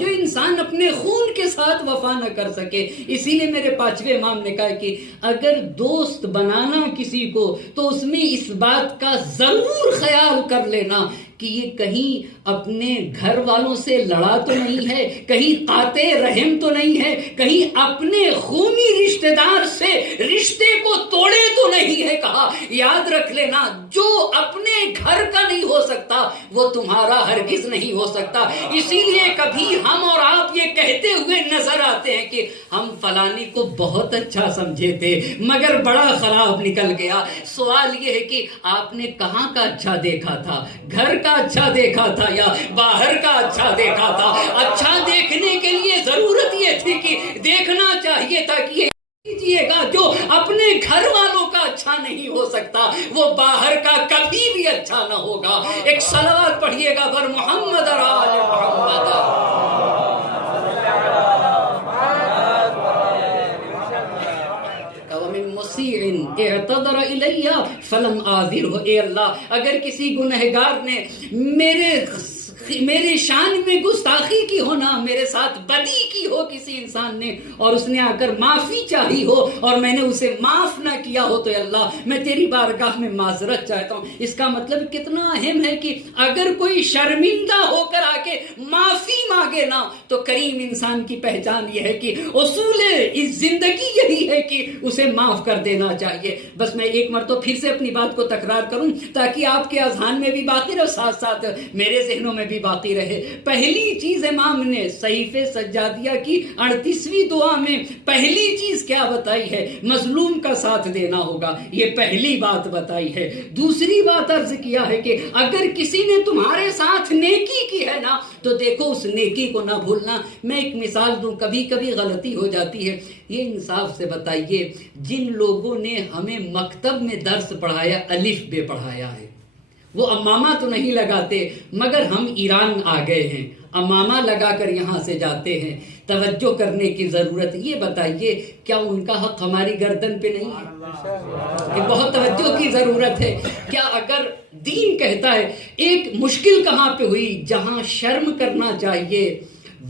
جو انسان اپنے خون کے ساتھ وفا نہ کر سکے، اسی لیے میرے پانچویں امام نے کہا کہ اگر دوست بنانا کسی کو تو اس میں اس بات کا ضرور خیال کر لینا کہ یہ کہیں اپنے گھر والوں سے لڑا تو نہیں ہے، کہیں قاطع رحم تو نہیں ہے، کہیں اپنے خونی رشتہ دار سے رشتے کو توڑے تو نہیں ہے۔ کہا یاد رکھ لینا، جو اپنے گھر کا نہیں ہو سکتا وہ تمہارا ہرگز نہیں ہو سکتا۔ اسی لیے کبھی ہم اور آپ یہ کہتے ہوئے نظر آتے ہیں کہ ہم فلانی کو بہت اچھا سمجھے تھے مگر بڑا خراب نکل گیا۔ سوال یہ ہے کہ آپ نے کہاں کا اچھا دیکھا تھا، گھر کا اچھا دیکھا تھا یا باہر کا اچھا دیکھا تھا؟ اچھا دیکھنے کے لیے ضرورت یہ تھی کہ دیکھنا چاہیے تھا کہ کیجئے گا جو اپنے گھر والوں کا اچھا نہیں ہو سکتا وہ باہر کا کبھی بھی اچھا نہ ہوگا۔ ایک صلوات پڑھیے گا پر محمد اور آل محمد۔ اعتذر الی فلم آذرہ، اے اللہ اگر کسی گنہگار نے میرے شان میں گستاخی کی ہونا، میرے ساتھ بدی کی کی ہو کسی انسان نے اور اس نے آ کر معافی چاہی ہو اور میں نے اسے معاف نہ کیا ہو تو اللہ میں تیری بارگاہ میں معذرت چاہتا ہوں. اس کا مطلب کتنا اہم ہے کہ اگر کوئی شرمندہ ہو کر آ کے معافی مانگے نا تو کریم انسان کی پہچان یہ ہے کہ اصول اس زندگی یہی ہے کہ اسے معاف کر دینا چاہیے. بس میں ایک مرتبہ پھر سے اپنی بات کو تکرار کروں تاکہ آپ کے اذہان میں بھی باقی رہے ساتھ ساتھ میرے ذہنوں میں بھی باقی رہے. پہلی چیز امام نے صحیفے سجادیہ کی 38ویں دعا میں پہلی چیز کیا بتائی ہے؟ مظلوم کا ساتھ دینا ہوگا. یہ پہلی بات بتائی ہے. دوسری بات عرض کیا ہے کہ اگر کسی نے تمہارے ساتھ نیکی کی ہے نا تو دیکھو اس نیکی کو نہ بھولنا. میں ایک مثال دوں, کبھی کبھی غلطی ہو جاتی ہے. یہ انصاف سے بتائیے جن لوگوں نے ہمیں مکتب میں درس پڑھایا, الف بے پڑھایا ہے, وہ امامہ تو نہیں لگاتے مگر ہم ایران آ گئے ہیں, امامہ لگا کر یہاں سے جاتے ہیں. توجہ کرنے کی ضرورت. یہ بتائیے کیا ان کا حق ہماری گردن پہ نہیں ہے؟ یہ بہت توجہ کی ضرورت ہے. کیا اگر دین کہتا ہے ایک مشکل کہاں پہ ہوئی؟ جہاں شرم کرنا چاہیے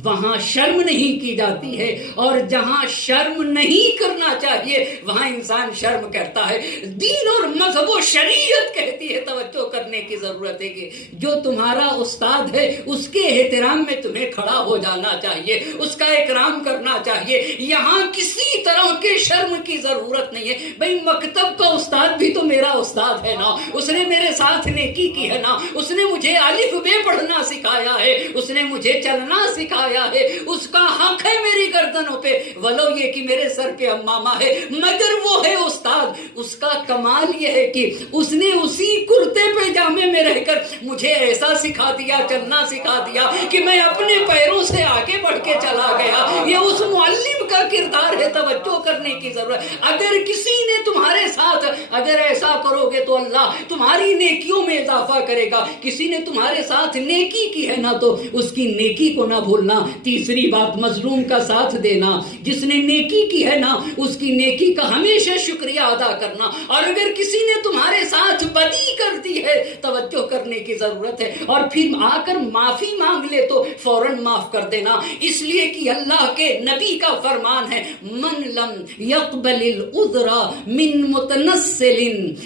وہاں شرم نہیں کی جاتی ہے اور جہاں شرم نہیں کرنا چاہیے وہاں انسان شرم کرتا ہے. دین اور مذہب و شریعت کہتی ہے توجہ کرنے کی ضرورت ہے کہ جو تمہارا استاد ہے اس کے احترام میں تمہیں کھڑا ہو جانا چاہیے, اس کا اکرام کرنا چاہیے. یہاں کسی طرح کے شرم کی ضرورت نہیں ہے. بھئی مکتب کا استاد بھی تو میرا استاد ہے نا, اس نے میرے ساتھ نیکی کی ہے نا, اس نے مجھے الف بے پڑھنا سکھایا ہے, اس نے مجھے چلنا سکھایا ہے, اس کا حق ہے میری گردنوں پہ ولو یہ کہ میرے سر پہ امامہ ہے مگر وہ ہے استاد. اس کا کمال یہ ہے کہ اس نے اسی کرتے پاجامے میں رہ کر مجھے ایسا سکھا دیا, چلنا سکھا دیا کہ میں اپنے پیروں سے آگے بڑھ کے چلا گیا. یہ اس معلم کا کردار ہے. توجہ کرنے کی ضرورت. اگر کسی نے تمہارے ساتھ اگر ایسا کرو گے تو اللہ تمہاری نیکیوں میں اضافہ کرے گا. کسی نے تمہارے ساتھ نیکی کی ہے نا تو اس کی نیکی کو نہ بھولنا. تیسری بات مظلوم کا ساتھ دینا. جس نے نیکی کی ہے نا اس کی نیکی کا ہمیشہ شکریہ ادا کرنا. اور اگر کسی نے تمہارے ساتھ بدی کر دی ہے توجہ کرنے کی ضرورت ہے اور پھر آ کر معافی مانگ لے تو فوراً معاف کر دینا. اس لیے کہ اللہ کے نبی کا فرمان ہے من لم يقبل العذر من متنسل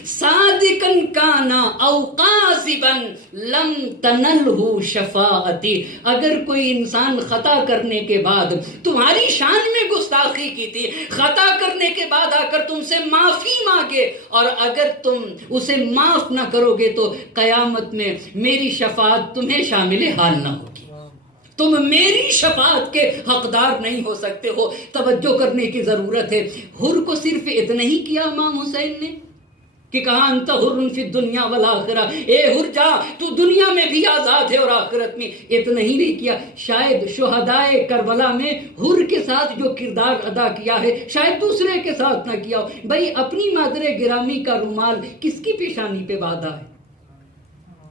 صادقا کان او قاذبا لم تنلہ شفاعتی. اگر کوئی انسان خطا کرنے کے بعد تمہاری شان میں گستاخی کی تھی, خطا کرنے کے بعد آ کر تم سے معافی مانگے اور اگر تم اسے معاف نہ کرو گے تو قیامت میں میری شفاعت تمہیں شامل حال نہ ہوگی. تم میری شفاعت کے حقدار نہیں ہو سکتے ہو. توجہ کرنے کی ضرورت ہے. حر کو صرف اتنا ہی کیا امام حسین نے کہ کہا انت حر فی الدنیا والآخرہ, اے حر جا تو دنیا میں بھی آزاد ہے اور آخرت میں. اتنا ہی نہیں کیا, شاید شہدائے کربلا میں حر کے ساتھ جو کردار ادا کیا ہے شاید دوسرے کے ساتھ نہ کیا ہو. بھائی اپنی مادر گرامی کا رومال کس کی پیشانی پہ باندھا ہے؟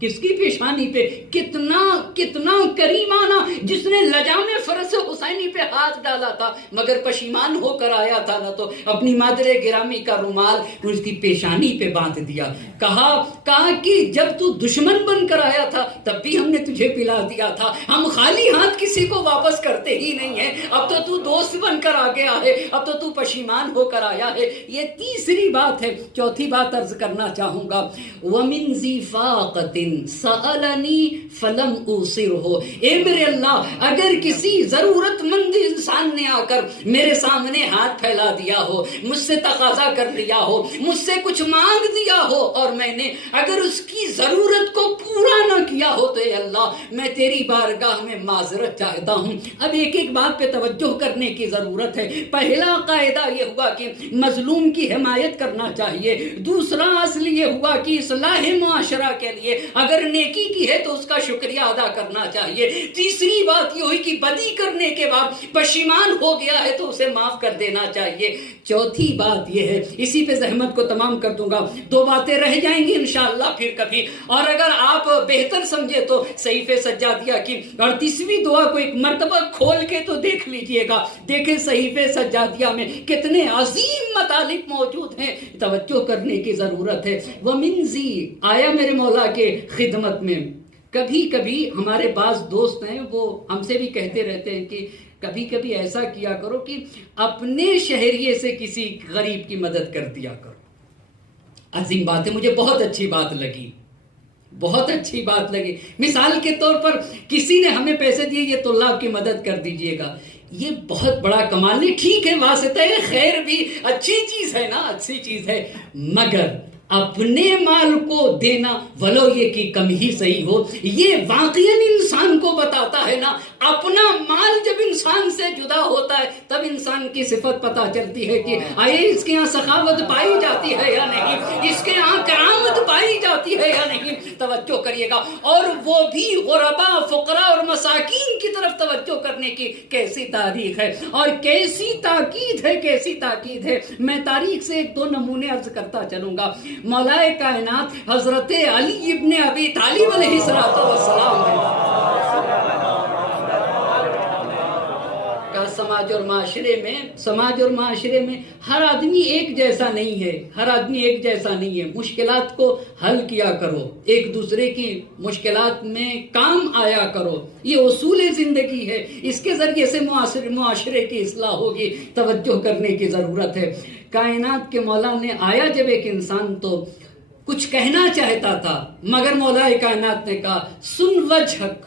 کس کی پیشانی پہ؟ کتنا کتنا کریمانہ, جس نے لجام فرس حسینی پہ ہاتھ ڈالا تھا مگر پشیمان ہو کر آیا تھا نا تو اپنی مادر گرامی کا رومال اس کی پیشانی پہ باندھ دیا. کہا کہ جب تو دشمن بن کر آیا تھا تب بھی ہم نے تجھے پلا دیا تھا, ہم خالی ہاتھ کسی کو واپس کرتے ہی نہیں ہیں. اب تو دوست بن کر آ گیا ہے, اب تو پشیمان ہو کر آیا ہے. یہ تیسری بات ہے. چوتھی بات عرض کرنا چاہوں گا وَمِن ذِي فَاقَةٍ سألنی فلم اوصرہ. اے میرے اللہ اگر کسی ضرورت مند انسان نے آ کر میرے سامنے ہاتھ پھیلا دیا ہو, مجھ سے تقاضا کر لیا ہو, مجھ سے کچھ مانگ دیا ہو اور میں نے اگر اس کی ضرورت کو پورا نہ کیا ہو تو اے اللہ میں تیری بارگاہ میں معذرت چاہتا ہوں. اب ایک ایک بات پہ توجہ کرنے کی ضرورت ہے. پہلا قاعدہ یہ ہوا کہ مظلوم کی حمایت کرنا چاہیے. دوسرا اصل یہ ہوا کہ اصلاح معاشرہ کے لیے اگر نیکی کی ہے تو اس کا شکریہ ادا کرنا چاہیے. تیسری بات یہ ہوئی کہ بدی کرنے کے بعد پشیمان ہو گیا ہے تو اسے معاف کر دینا چاہیے. چوتھی بات یہ ہے, اسی پہ زحمت کو تمام کر دوں گا, دو باتیں رہ جائیں گی انشاءاللہ پھر کبھی, اور اگر آپ بہتر سمجھے تو صحیفے سجادیہ کی 38ویں دعا کو ایک مرتبہ کھول کے تو دیکھ لیجئے گا. دیکھیں صحیفے سجادیہ میں کتنے عظیم مطالب موجود ہیں, توجہ کرنے کی ضرورت ہے. وَمِن ذِی آیا میرے مولا کے خدمت میں کبھی کبھی ہمارے بعض دوست ہیں وہ ہم سے بھی کہتے رہتے ہیں کہ کبھی کبھی ایسا کیا کرو کہ اپنے شہریے سے کسی غریب کی مدد کر دیا کرو. عظیم بات ہے، مجھے بہت اچھی بات لگی، بہت اچھی بات لگی. مثال کے طور پر کسی نے ہمیں پیسے دیے، یہ طلاب کی مدد کر دیجئے گا، یہ بہت بڑا کمال نہیں. ٹھیک ہے، واسطہ خیر بھی اچھی چیز ہے نا، اچھی چیز ہے، مگر اپنے مال کو دینا ولو یہ کہ کم ہی صحیح ہو، یہ واقعاً انسان کو بتاتا ہے نا. اپنا مال جب انسان سے جدا ہوتا ہے تب انسان کی صفت پتہ چلتی ہے کہ آئے اس کے ہاں سخاوت پائی جاتی ہے یا نہیں، اس کے ہاں کرامت پائی جاتی ہے یا نہیں. توجہ کریے گا. اور وہ بھی غرباء، فقراء اور مساکین کی طرف توجہ کرنے کی کیسی تاریخ ہے اور کیسی تاکید ہے، کیسی تاکید ہے. میں تاریخ سے ایک دو نمونے عرض کرتا چلوں گا. مولا کائنات حضرت علی ابن ابی طالب علیہ السلام کا سماج اور معاشرے میں ہر آدمی ایک جیسا نہیں ہے، ہر آدمی ایک جیسا نہیں ہے. مشکلات کو حل کیا کرو، ایک دوسرے کی مشکلات میں کام آیا کرو، یہ اصول زندگی ہے. اس کے ذریعے سے معاشرے کی اصلاح ہوگی. توجہ کرنے کی ضرورت ہے. کائنات کے مولا نے آیا جب ایک انسان تو کچھ کہنا چاہتا تھا، مگر مولا کائنات نے کہا سن وجہک،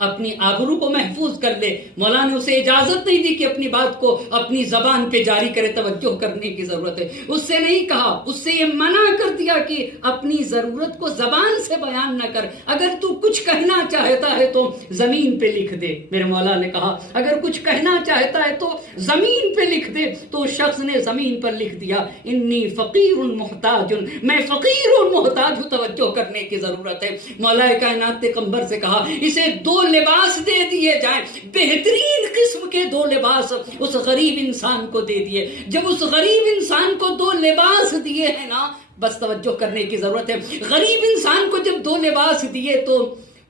اپنی آبرو کو محفوظ کر لے. مولا نے اسے اجازت نہیں دی کہ اپنی بات کو اپنی زبان پہ جاری کرے. توجہ کرنے کی ضرورت ہے. اس سے نہیں کہا، اس سے یہ منع کر دیا کہ اپنی ضرورت کو زبان سے بیان نہ کر. اگر تو کچھ کہنا چاہتا ہے تو زمین پہ لکھ دے. میرے مولا نے کہا اگر کچھ کہنا چاہتا ہے تو زمین پہ لکھ دے. تو اس شخص نے زمین پر لکھ دیا انی فقیر محتاج، میں فقیر اور محتاج ہوں. توجہ کرنے کی ضرورت ہے. مولا کائنات نے پیغمبر سے کہا اسے دو لباس دے دیے جائیں، بہترین قسم کے دو لباس اس غریب انسان کو دے دیے. جب اس غریب انسان کو دو لباس دیے ہیں نا، بس توجہ کرنے کی ضرورت ہے. غریب انسان کو جب دو لباس دیے تو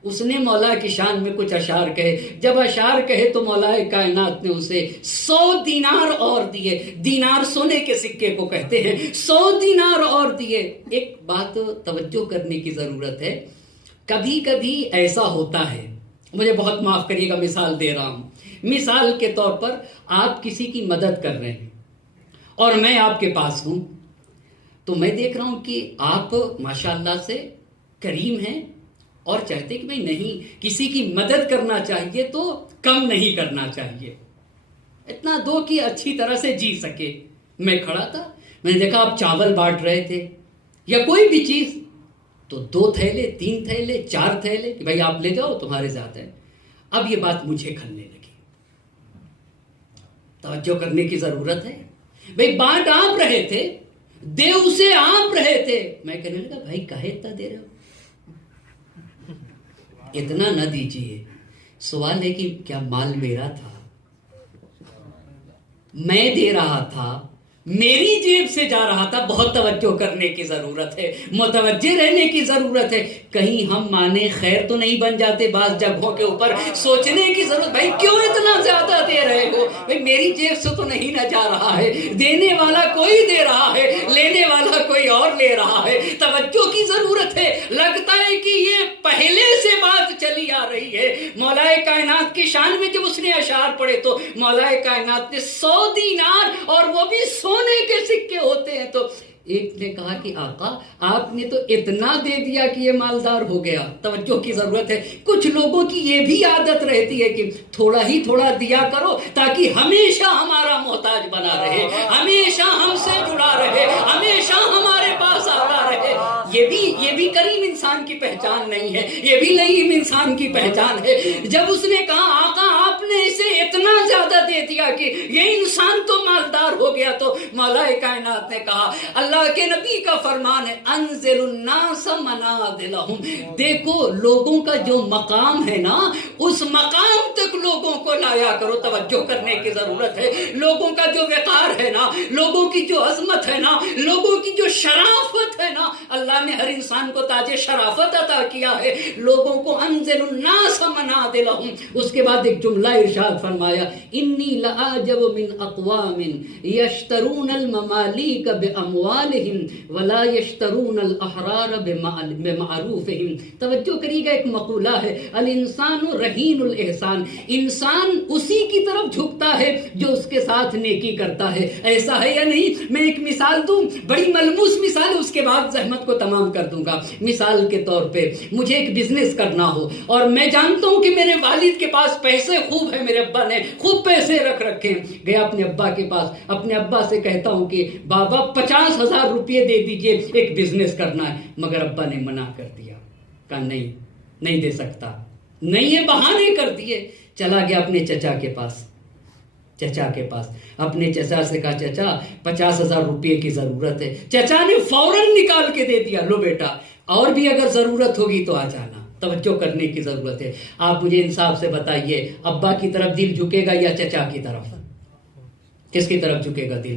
اس نے مولا کی شان میں کچھ اشعار کہے. جب اشعار کہے تو مولا کائنات نے اسے 100 دینار اور دیے. دینار سونے کے سکے کو کہتے ہیں. 100 دینار اور دیے. ایک بات توجہ کرنے کی ضرورت ہے، کبھی کبھی ایسا ہوتا ہے، مجھے بہت معاف کریے گا مثال دے رہا ہوں. مثال کے طور پر آپ کسی کی مدد کر رہے ہیں اور میں آپ کے پاس ہوں، تو میں دیکھ رہا ہوں کہ آپ ماشاءاللہ سے کریم ہیں اور چاہتے کہ بھئی نہیں، کسی کی مدد کرنا چاہیے تو کم نہیں کرنا چاہیے، اتنا دو کہ اچھی طرح سے جی سکے. میں کھڑا تھا، میں نے دیکھا آپ چاول بانٹ رہے تھے یا کوئی بھی چیز، تو 2 تھیلے 3 تھیلے 4 تھیلے کہ بھائی آپ لے جاؤ تمہارے زیادہ ہے. اب یہ بات مجھے کھلنے لگی. توجہ کرنے کی ضرورت ہے. بھائی بانٹ آپ رہے تھے، دے اسے آپ رہے تھے. میں کہنے لگا بھائی کہے اتنا دے رہے ہو، اتنا نہ دیجئے. سوال ہے کہ کیا مال میرا تھا، میں دے رہا تھا، میری جیب سے جا رہا تھا. بہت توجہ کرنے کی ضرورت ہے، متوجہ رہنے کی ضرورت ہے. کہیں ہم مانے خیر تو نہیں بن جاتے. بعض جگہوں کے اوپر سوچنے کی ضرورت، بھائی کیوں اتنا زیادہ دے رہے ہو؟ بھائی میری جیب سے تو نہیں نہ جا رہا ہے، دینے والا کوئی دے رہا ہے، لینے والا کوئی اور لے رہا ہے. توجہ کی ضرورت ہے. لگتا ہے کہ یہ پہلے سے بات چلی آ رہی ہے. مولا کائنات کی شان میں جب اس نے اشعار پڑھے تو مولا کائنات نے 100 دینار اور وہ بھی سونے کے سکے ہوتے ہیں. تو ایک نے کہا کہ آقا آپ نے تو اتنا دے دیا کہ یہ مالدار ہو گیا. توجہ کی ضرورت ہے. کچھ لوگوں کی یہ بھی عادت رہتی ہے کہ تھوڑا ہی تھوڑا دیا کرو تاکہ ہمیشہ ہمارا محتاج بنا رہے، ہمیشہ ہم سے جڑا رہے، ہمیشہ ہمارے پاس آتا رہے. یہ بھی کریم انسان کی پہچان نہیں ہے، یہ بھی لئیم انسان کی پہچان ہے. جب اس نے کہا آقا آپ نے اسے اتنا زیادہ دے دیا کہ یہ انسان تو مالدار ہو گیا، تو مولا کائنات نے کہا اللہ کے نبی کا فرمان ہے انزل الناس منازلہم. دیکھو لوگوں کا جو مقام ہے نا، اس مقام تک لوگوں کو لایا کرو. توجہ کرنے کی ضرورت ہے. لوگوں کا جو وقار ہے نا، لوگوں کی جو عظمت ہے نا، لوگوں کی جو شرافت ہے نا، اللہ نے ہر انسان کو تاج شرافت عطا کیا ہے، لوگوں کو انزل الناس منازلہم. اس کے بعد ایک جملہ ارشاد فرمایا انی لعجب من اقوام یشترون الممالیک باموالہم ولا یشترون الاحرار بمعروفہم. توجہ کریے گا، ایک مقولہ ہے الانسان رہین الاحسان، انسان اسی کی طرف جھکتا ہے جو اس کے ساتھ نیکی کرتا ہے. ایسا ہے یا نہیں؟ میں ایک مثال دوں، بڑی ملموس مثال، اس کے بعد زحمت کو تمام کر دوں گا. مثال کے طور پہ مجھے ایک بزنس کرنا ہو اور میں جانتا ہوں کہ میرے والد کے پاس پیسے خوب ہیں، میرے ابا نے خوب پیسے رکھ رکھے ہیں. گیا اپنے ابا کے پاس، اپنے ابا سے کہتا ہوں کہ بابا 50,000 روپے دے دیجئے، ایک بزنس کرنا ہے. مگر ابا نے منع کر دیا، کہا نہیں دے سکتا، نہیں، یہ بہانے کر دیے. چلا گیا اپنے چچا کے پاس، اپنے چچا سے کہا چچا 50,000 روپے کی ضرورت ہے. چچا نے فوراً نکال کے دے دیا، لو بیٹا اور بھی اگر ضرورت ہوگی تو آ جانا. توجہ کرنے کی ضرورت ہے. آپ مجھے انصاف سے بتائیے، ابا کی طرف دل جھکے گا یا چچا کی طرف؟ کس کی طرف جھکے گا دل؟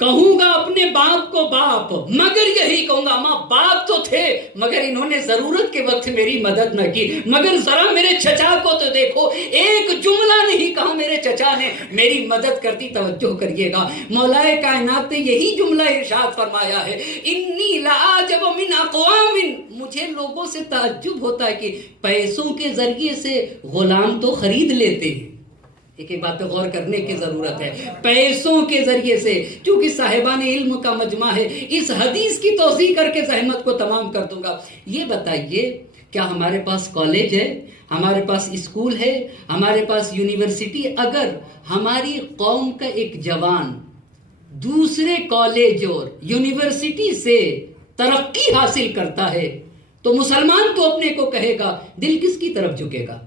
کہوں گا اپنے باپ کو باپ، مگر یہی کہوں گا ماں باپ تو تھے مگر انہوں نے ضرورت کے وقت میری مدد نہ کی. مگر ذرا میرے چچا کو تو دیکھو، ایک جملہ نہیں کہا میرے چچا نے میری مدد کر دی. توجہ کریے گا، مولا کائنات نے یہی جملہ ارشاد فرمایا ہے انی لعجب من اقوام. مجھے لوگوں سے تعجب ہوتا ہے کہ پیسوں کے ذریعے سے غلام تو خرید لیتے ہیں. ایک بات پہ غور کرنے کی ضرورت ہے. پیسوں کے ذریعے سے، چونکہ صاحبان علم کا مجمع ہے، اس حدیث کی توضیح کر کے زحمت کو تمام کر دوں گا. یہ بتائیے کیا ہمارے پاس کالج ہے، ہمارے پاس اسکول ہے، ہمارے پاس یونیورسٹی؟ اگر ہماری قوم کا ایک جوان دوسرے کالج اور یونیورسٹی سے ترقی حاصل کرتا ہے تو مسلمان تو اپنے کو کہے گا، دل کس کی طرف جھکے گا؟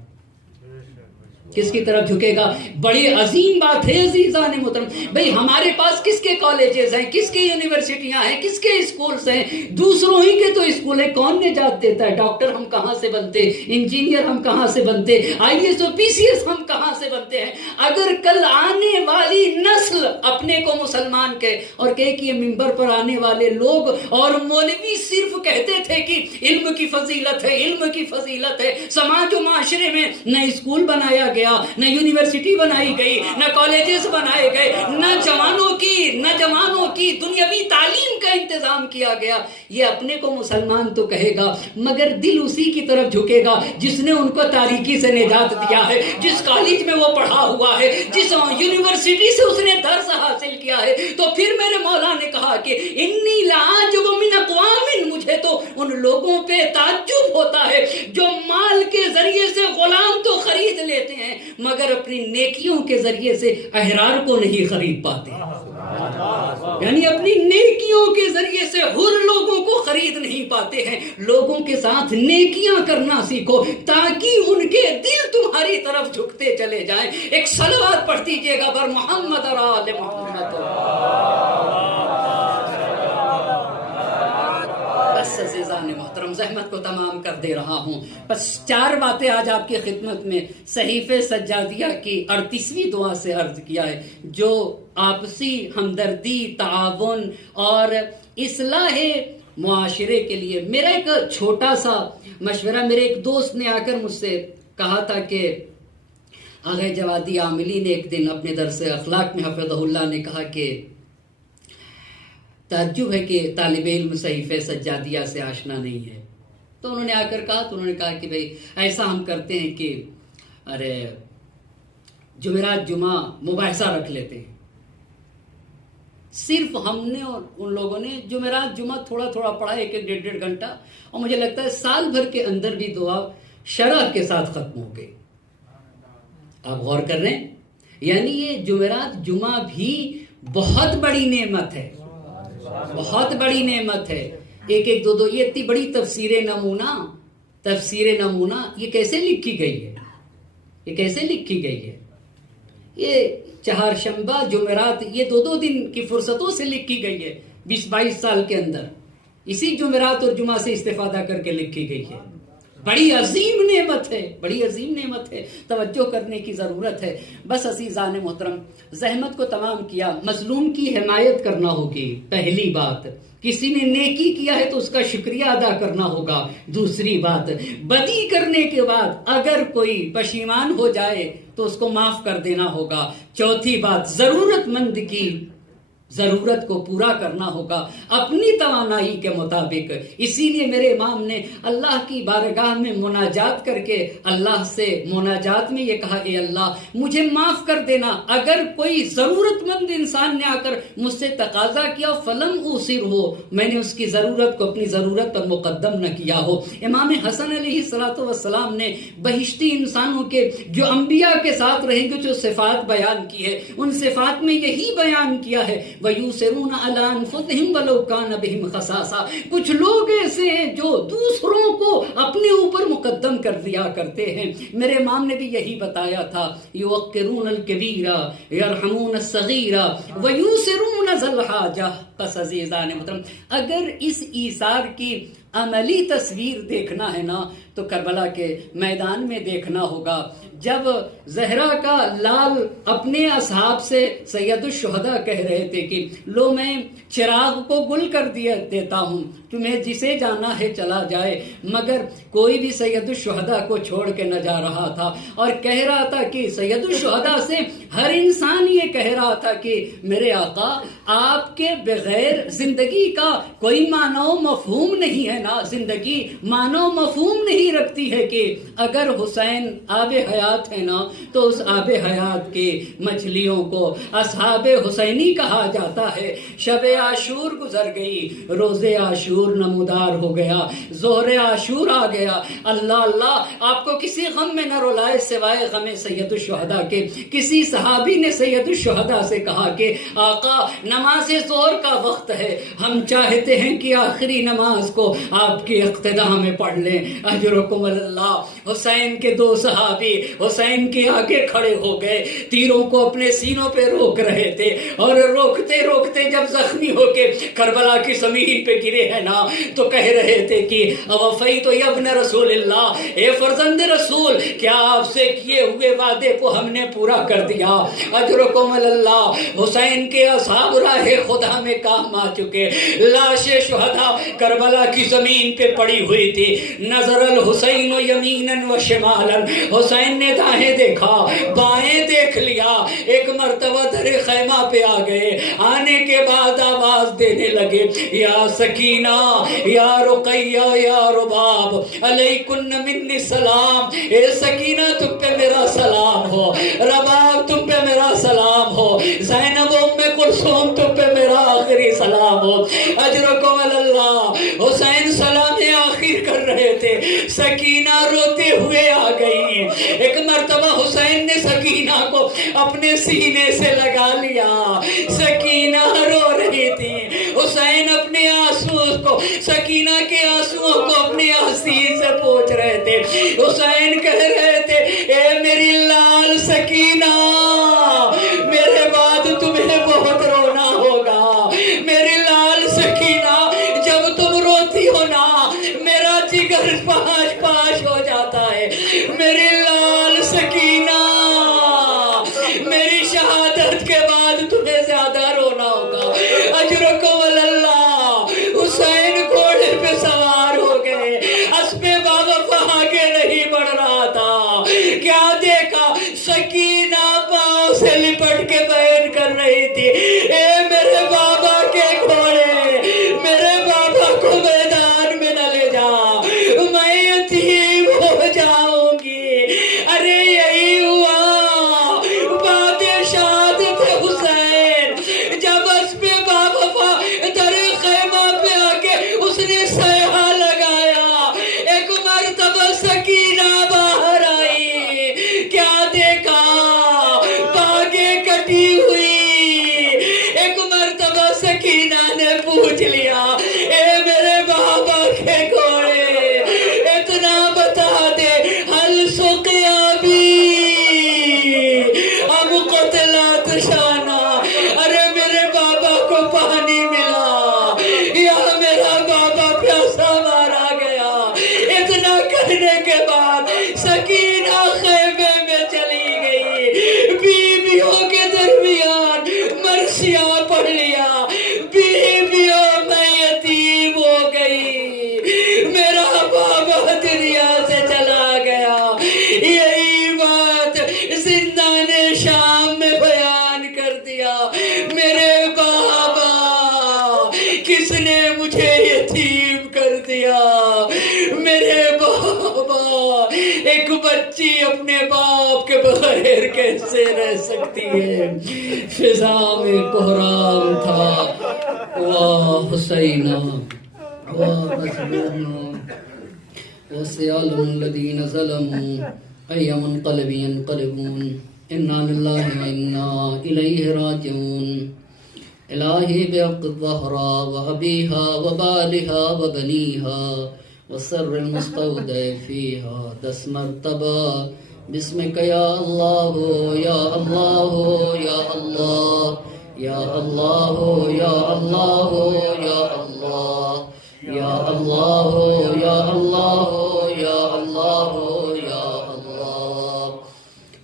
کس کی طرف جھکے گا؟ بڑی عظیم بات ہے عزیزان محترم. بھئی ہمارے پاس کس کے کالجز ہیں، کس کے یونیورسٹیاں ہیں، کس کے اسکولز ہیں؟ دوسروں ہی کے تو اسکول ہے. کون نجات دیتا ہے؟ ڈاکٹر ہم کہاں سے بنتے، انجینئر ہم کہاں سے بنتے، IAS اور PCS ہم کہاں سے بنتے ہیں؟ اگر کل آنے والی نسل اپنے کو مسلمان کہے اور کہے کہ یہ منبر پر آنے والے لوگ اور مولوی صرف کہتے تھے کہ علم کی فضیلت ہے، علم کی فضیلت ہے، سماج و معاشرے میں نہ اسکول بنایا گیا، نہ یونیورسٹی بنائی گئی، نہ کالجز بنائے گئے، نہ جوانوں کی دنیاوی تعلیم کا انتظام کیا گیا، یہ اپنے کو مسلمان تو کہے گا مگر دل اسی کی طرف جھکے گا جس نے ان کو تاریکی سے نجات دیا ہے، جس کالج میں وہ پڑھا ہوا ہے، جس یونیورسٹی سے اس نے درس حاصل کیا ہے. تو پھر میرے مولا نے کہا کہ انی لعجب من اقوام، مجھے تو ان لوگوں پہ تعجب ہوتا ہے جو مال کے ذریعے سے غلام تو خرید لیتے ہیں مگر اپنی نیکیوں کے ذریعے سے احرار کو نہیں خرید پاتے. یعنی اپنی نیکیوں کے ذریعے سے حر لوگوں کو خرید نہیں پاتے ہیں. لوگوں کے ساتھ نیکیاں کرنا سیکھو تاکہ ان کے دل تمہاری طرف جھکتے چلے جائیں. ایک صلوات پڑھ دیجیے گا بر محمد اور آل محمد. بس عزیزان محترم، زحمت کو تمام کر دے رہا ہوں. بس 4 باتیں آج آپ کی خدمت میں صحیفے سجادیہ کی 38ویں دعا سے عرض کیا ہے، جو آپسی ہمدردی، تعاون اور اصلاح معاشرے کے لیے. میرا ایک چھوٹا سا مشورہ، میرے ایک دوست نے آ کر مجھ سے کہا تھا کہ آغا جوادی عاملی نے ایک دن اپنے درس اخلاق میں حفظہ اللہ نے کہا کہ تعجب ہے کہ طالب علم صحیفے سجادیہ سے آشنا نہیں ہے. تو انہوں نے آ کر کہا، تو انہوں نے کہا کہ بھئی ایسا ہم کرتے ہیں کہ جمعرات جمعہ مباحثہ رکھ لیتے ہیں. صرف ہم نے اور ان لوگوں نے جمعرات جمعہ تھوڑا تھوڑا پڑھا، 1-1 1.5 گھنٹہ، اور مجھے لگتا ہے سال بھر کے اندر بھی دعا شرح کے ساتھ ختم ہو گئی. آپ غور کر رہے ہیں؟ یعنی یہ جمعرات جمعہ بھی بہت بڑی نعمت ہے، بہت بڑی نعمت ہے. 1-1 2 یہ اتنی بڑی تفسیر نمونہ یہ کیسے لکھی گئی ہے؟ یہ کیسے لکھی گئی ہے؟ یہ چہارشنبہ جمعرات یہ 2 دن کی فرصتوں سے لکھی گئی ہے. 20-22 سال کے اندر اسی جمعرات اور جمعہ سے استفادہ کر کے لکھی گئی ہے. بڑی عظیم نعمت ہے، بڑی عظیم نعمت ہے، توجہ کرنے کی ضرورت ہے۔ بس عزیزان محترم، زحمت کو تمام کیا، مظلوم کی حمایت کرنا ہوگی، پہلی بات۔ کسی نے نیکی کیا ہے تو اس کا شکریہ ادا کرنا ہوگا، دوسری بات۔ بدی کرنے کے بعد اگر کوئی پشیمان ہو جائے تو اس کو معاف کر دینا ہوگا، چوتھی بات، ضرورت مند کی ضرورت کو پورا کرنا ہوگا اپنی توانائی کے مطابق۔ اسی لیے میرے امام نے اللہ کی بارگاہ میں مناجات کر کے اللہ سے مناجات میں یہ کہا، اے اللہ مجھے معاف کر دینا، اگر کوئی ضرورت مند انسان نے آ کر مجھ سے تقاضا کیا فلم اوصر ہو، میں نے اس کی ضرورت کو اپنی ضرورت پر مقدم نہ کیا ہو۔ امام حسن علیہ السلام نے بہشتی انسانوں کے جو انبیاء کے ساتھ رہیں گے جو صفات بیان کی ہے، ان صفات میں یہی بیان کیا ہے، وَيُؤْثِرُونَ عَلَىٰ أَنفُسِهِمْ وَلَوْ كَانَ بِهِمْ خَصَاصَةٌ۔ کچھ لوگ ایسے ہیں جو دوسروں کو اپنے اوپر مقدم کر دیا کرتے ہیں۔ میرے امام نے بھی یہی بتایا تھا، يُوَقِّرُونَ الْكَبِيرَ يَرْحَمُونَ الصَّغِيرَ وَيُؤْثِرُونَ ذَا الْحَاجَةِ۔ پس عزیزان محترم، اگر اس ایثار کی عملی تصویر دیکھنا ہے نا تو کربلا کے میدان میں دیکھنا ہوگا، جب زہرا کا لال اپنے اصحاب سے سید الشہداء کہہ رہے تھے کہ لو میں چراغ کو گل کر دیتا ہوں، تمہیں جسے جانا ہے چلا جائے، مگر کوئی بھی سید الشہداء کو چھوڑ کے نہ جا رہا تھا، اور کہہ رہا تھا کہ سید الشہداء سے ہر انسان یہ کہہ رہا تھا کہ میرے آقا آپ کے بغیر زندگی کا کوئی معنی و مفہوم نہیں ہے نا، زندگی معنی و مفہوم نہیں رکھتی ہے کہ اگر حسین آب حیات ہے نا تو اس آب حیات کے مچھلیوں کو اصحاب حسینی کہا جاتا ہے۔ شب عاشور گزر گئی، روز عاشور نمودار ہو گیا، ظہر عاشور آ گیا، اللہ اللہ آپ کو کسی غم میں نہ رلائے سوائے غم سید الشہداء کے۔ کسی صحابی نے سید الشہداء سے کہا کہ آقا نماز ظہر کا وقت ہے، ہم چاہتے ہیں کہ آخری نماز کو آپ کی اقتداء میں پڑھ لیں، اجرکم اللہ۔ حسین کے دو صحابی حسین کے آگے کھڑے ہو گئے، تیروں کو اپنے سینوں پہ روک رہے تھے، اور روکتے روکتے جب زخمی ہو کے کربلا کی زمین پہ گرے ہیں نا تو کہہ رہے تھے کہ اوفیت یا ابن رسول اللہ، اے فرزند رسول، کیا آپ سے کیے ہوئے وعدے کو ہم نے پورا کر دیا؟ اجرکم اللہ۔ حسین کے اصحاب راہ خدا میں کام آ چکے، لاش شہداء کربلا کی زمین پہ پڑی ہوئی تھی۔ نظر الحسین یمینا و شمالا، حسین نے دائیں دیکھا بائیں دیکھ لیا، ایک مرتبہ در خیمہ پہ آ گئے، آنے کے بعد آواز دینے لگے، یا سکینہ یا رقیہ یا رباب علیکن منی سلام، اے سکینہ تم پہ میرا سلام ہو، رباب تم پہ میرا سلام ہو، زینب ام کلثوم تم پہ میرا آخری سلام ہو، اجرکم اللہ۔ حسین سلام آخر کر رہے تھے، سکینہ روتے ہوئے آ گئی۔ ایک مرتبہ حسین نے سکینہ کو اپنے سینے سے لگا لیا، سکینہ رو رہی تھی، حسین اپنے آنسو کو، سکینہ کے آنسو کو اپنے آستین سے پوچھ رہے تھے۔ حسین کہہ رہے تھے، اے میری لال سکینہ، میرے بعد تمہیں بہت رونا ہوگا، میری لال سکینہ، جب تم روتی ہو نا میرا جگر پاش پاش ہو جاتا ہے، میری لال سکینہ، میری شہادت کے بعد تمہیں زیادہ رونا ہوگا، اجرکم اللہ۔ حسین گھوڑے پہ سوار ہو گئے، اسب بابا آگے نہیں بڑھ رہا تھا، کیا دیکھا؟ سکینہ مجھے یتیم کر دیا. میرے بابا، ایک بچی اپنے باپ کے بغیر کیسے رہ سکتی ہے؟ فضا میں کوہرام تھا. واہ حسینہ واہ حسینہ وسيعلم الذين ظلموا أي منقلب ينقلبون. إنا لله وإنا إليه راجعون. إلهي بحق الظهراء وأبيها وبالها وبنيها وسر المستودع فيها دس مرتبہ بسمك يا الله يا الله يا الله يا الله يا الله يا الله یا اللہ یا اللہ یا اللہ یا اللہ.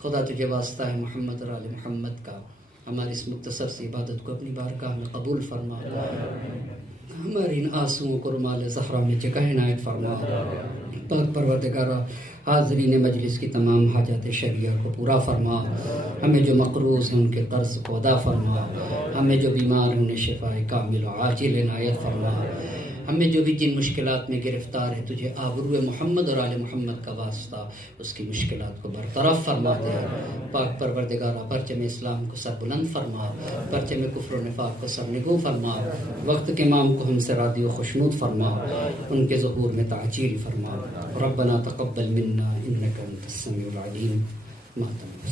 خدا تجھے واسطہ ہے محمد اور آل محمد کا، ہماری اس مختصر سی عبادت کو اپنی بارگاہ میں قبول فرما. ہماری ان آنسوؤں کو رمال زہرا میں جگہ عنایت فرما. پاک پروردگارہ، حاضرین مجلس کی تمام حاجات شرعیہ کو پورا فرما. ہمیں جو مقروض ہیں ان کے قرض کو ادا فرما. ہمیں جو بیمار ہیں انہیں شفاء کامل و عاجل عنایت فرما. ہمیں جو بھی جن مشکلات میں گرفتار ہے، تجھے آبرو محمد اور آل محمد کا واسطہ اس کی مشکلات کو برطرف فرما دے. پاک پروردگارہ، پرچم اسلام کو سر بلند فرما، پرچم کفر و نفاق کو سر نگو فرما. وقت کے امام کو ہم سے راضی و خوشنود فرما، ان کے ظہور میں تعجیل فرما. ربنا تقبل منا انک انت السمیع العلیم. ماتم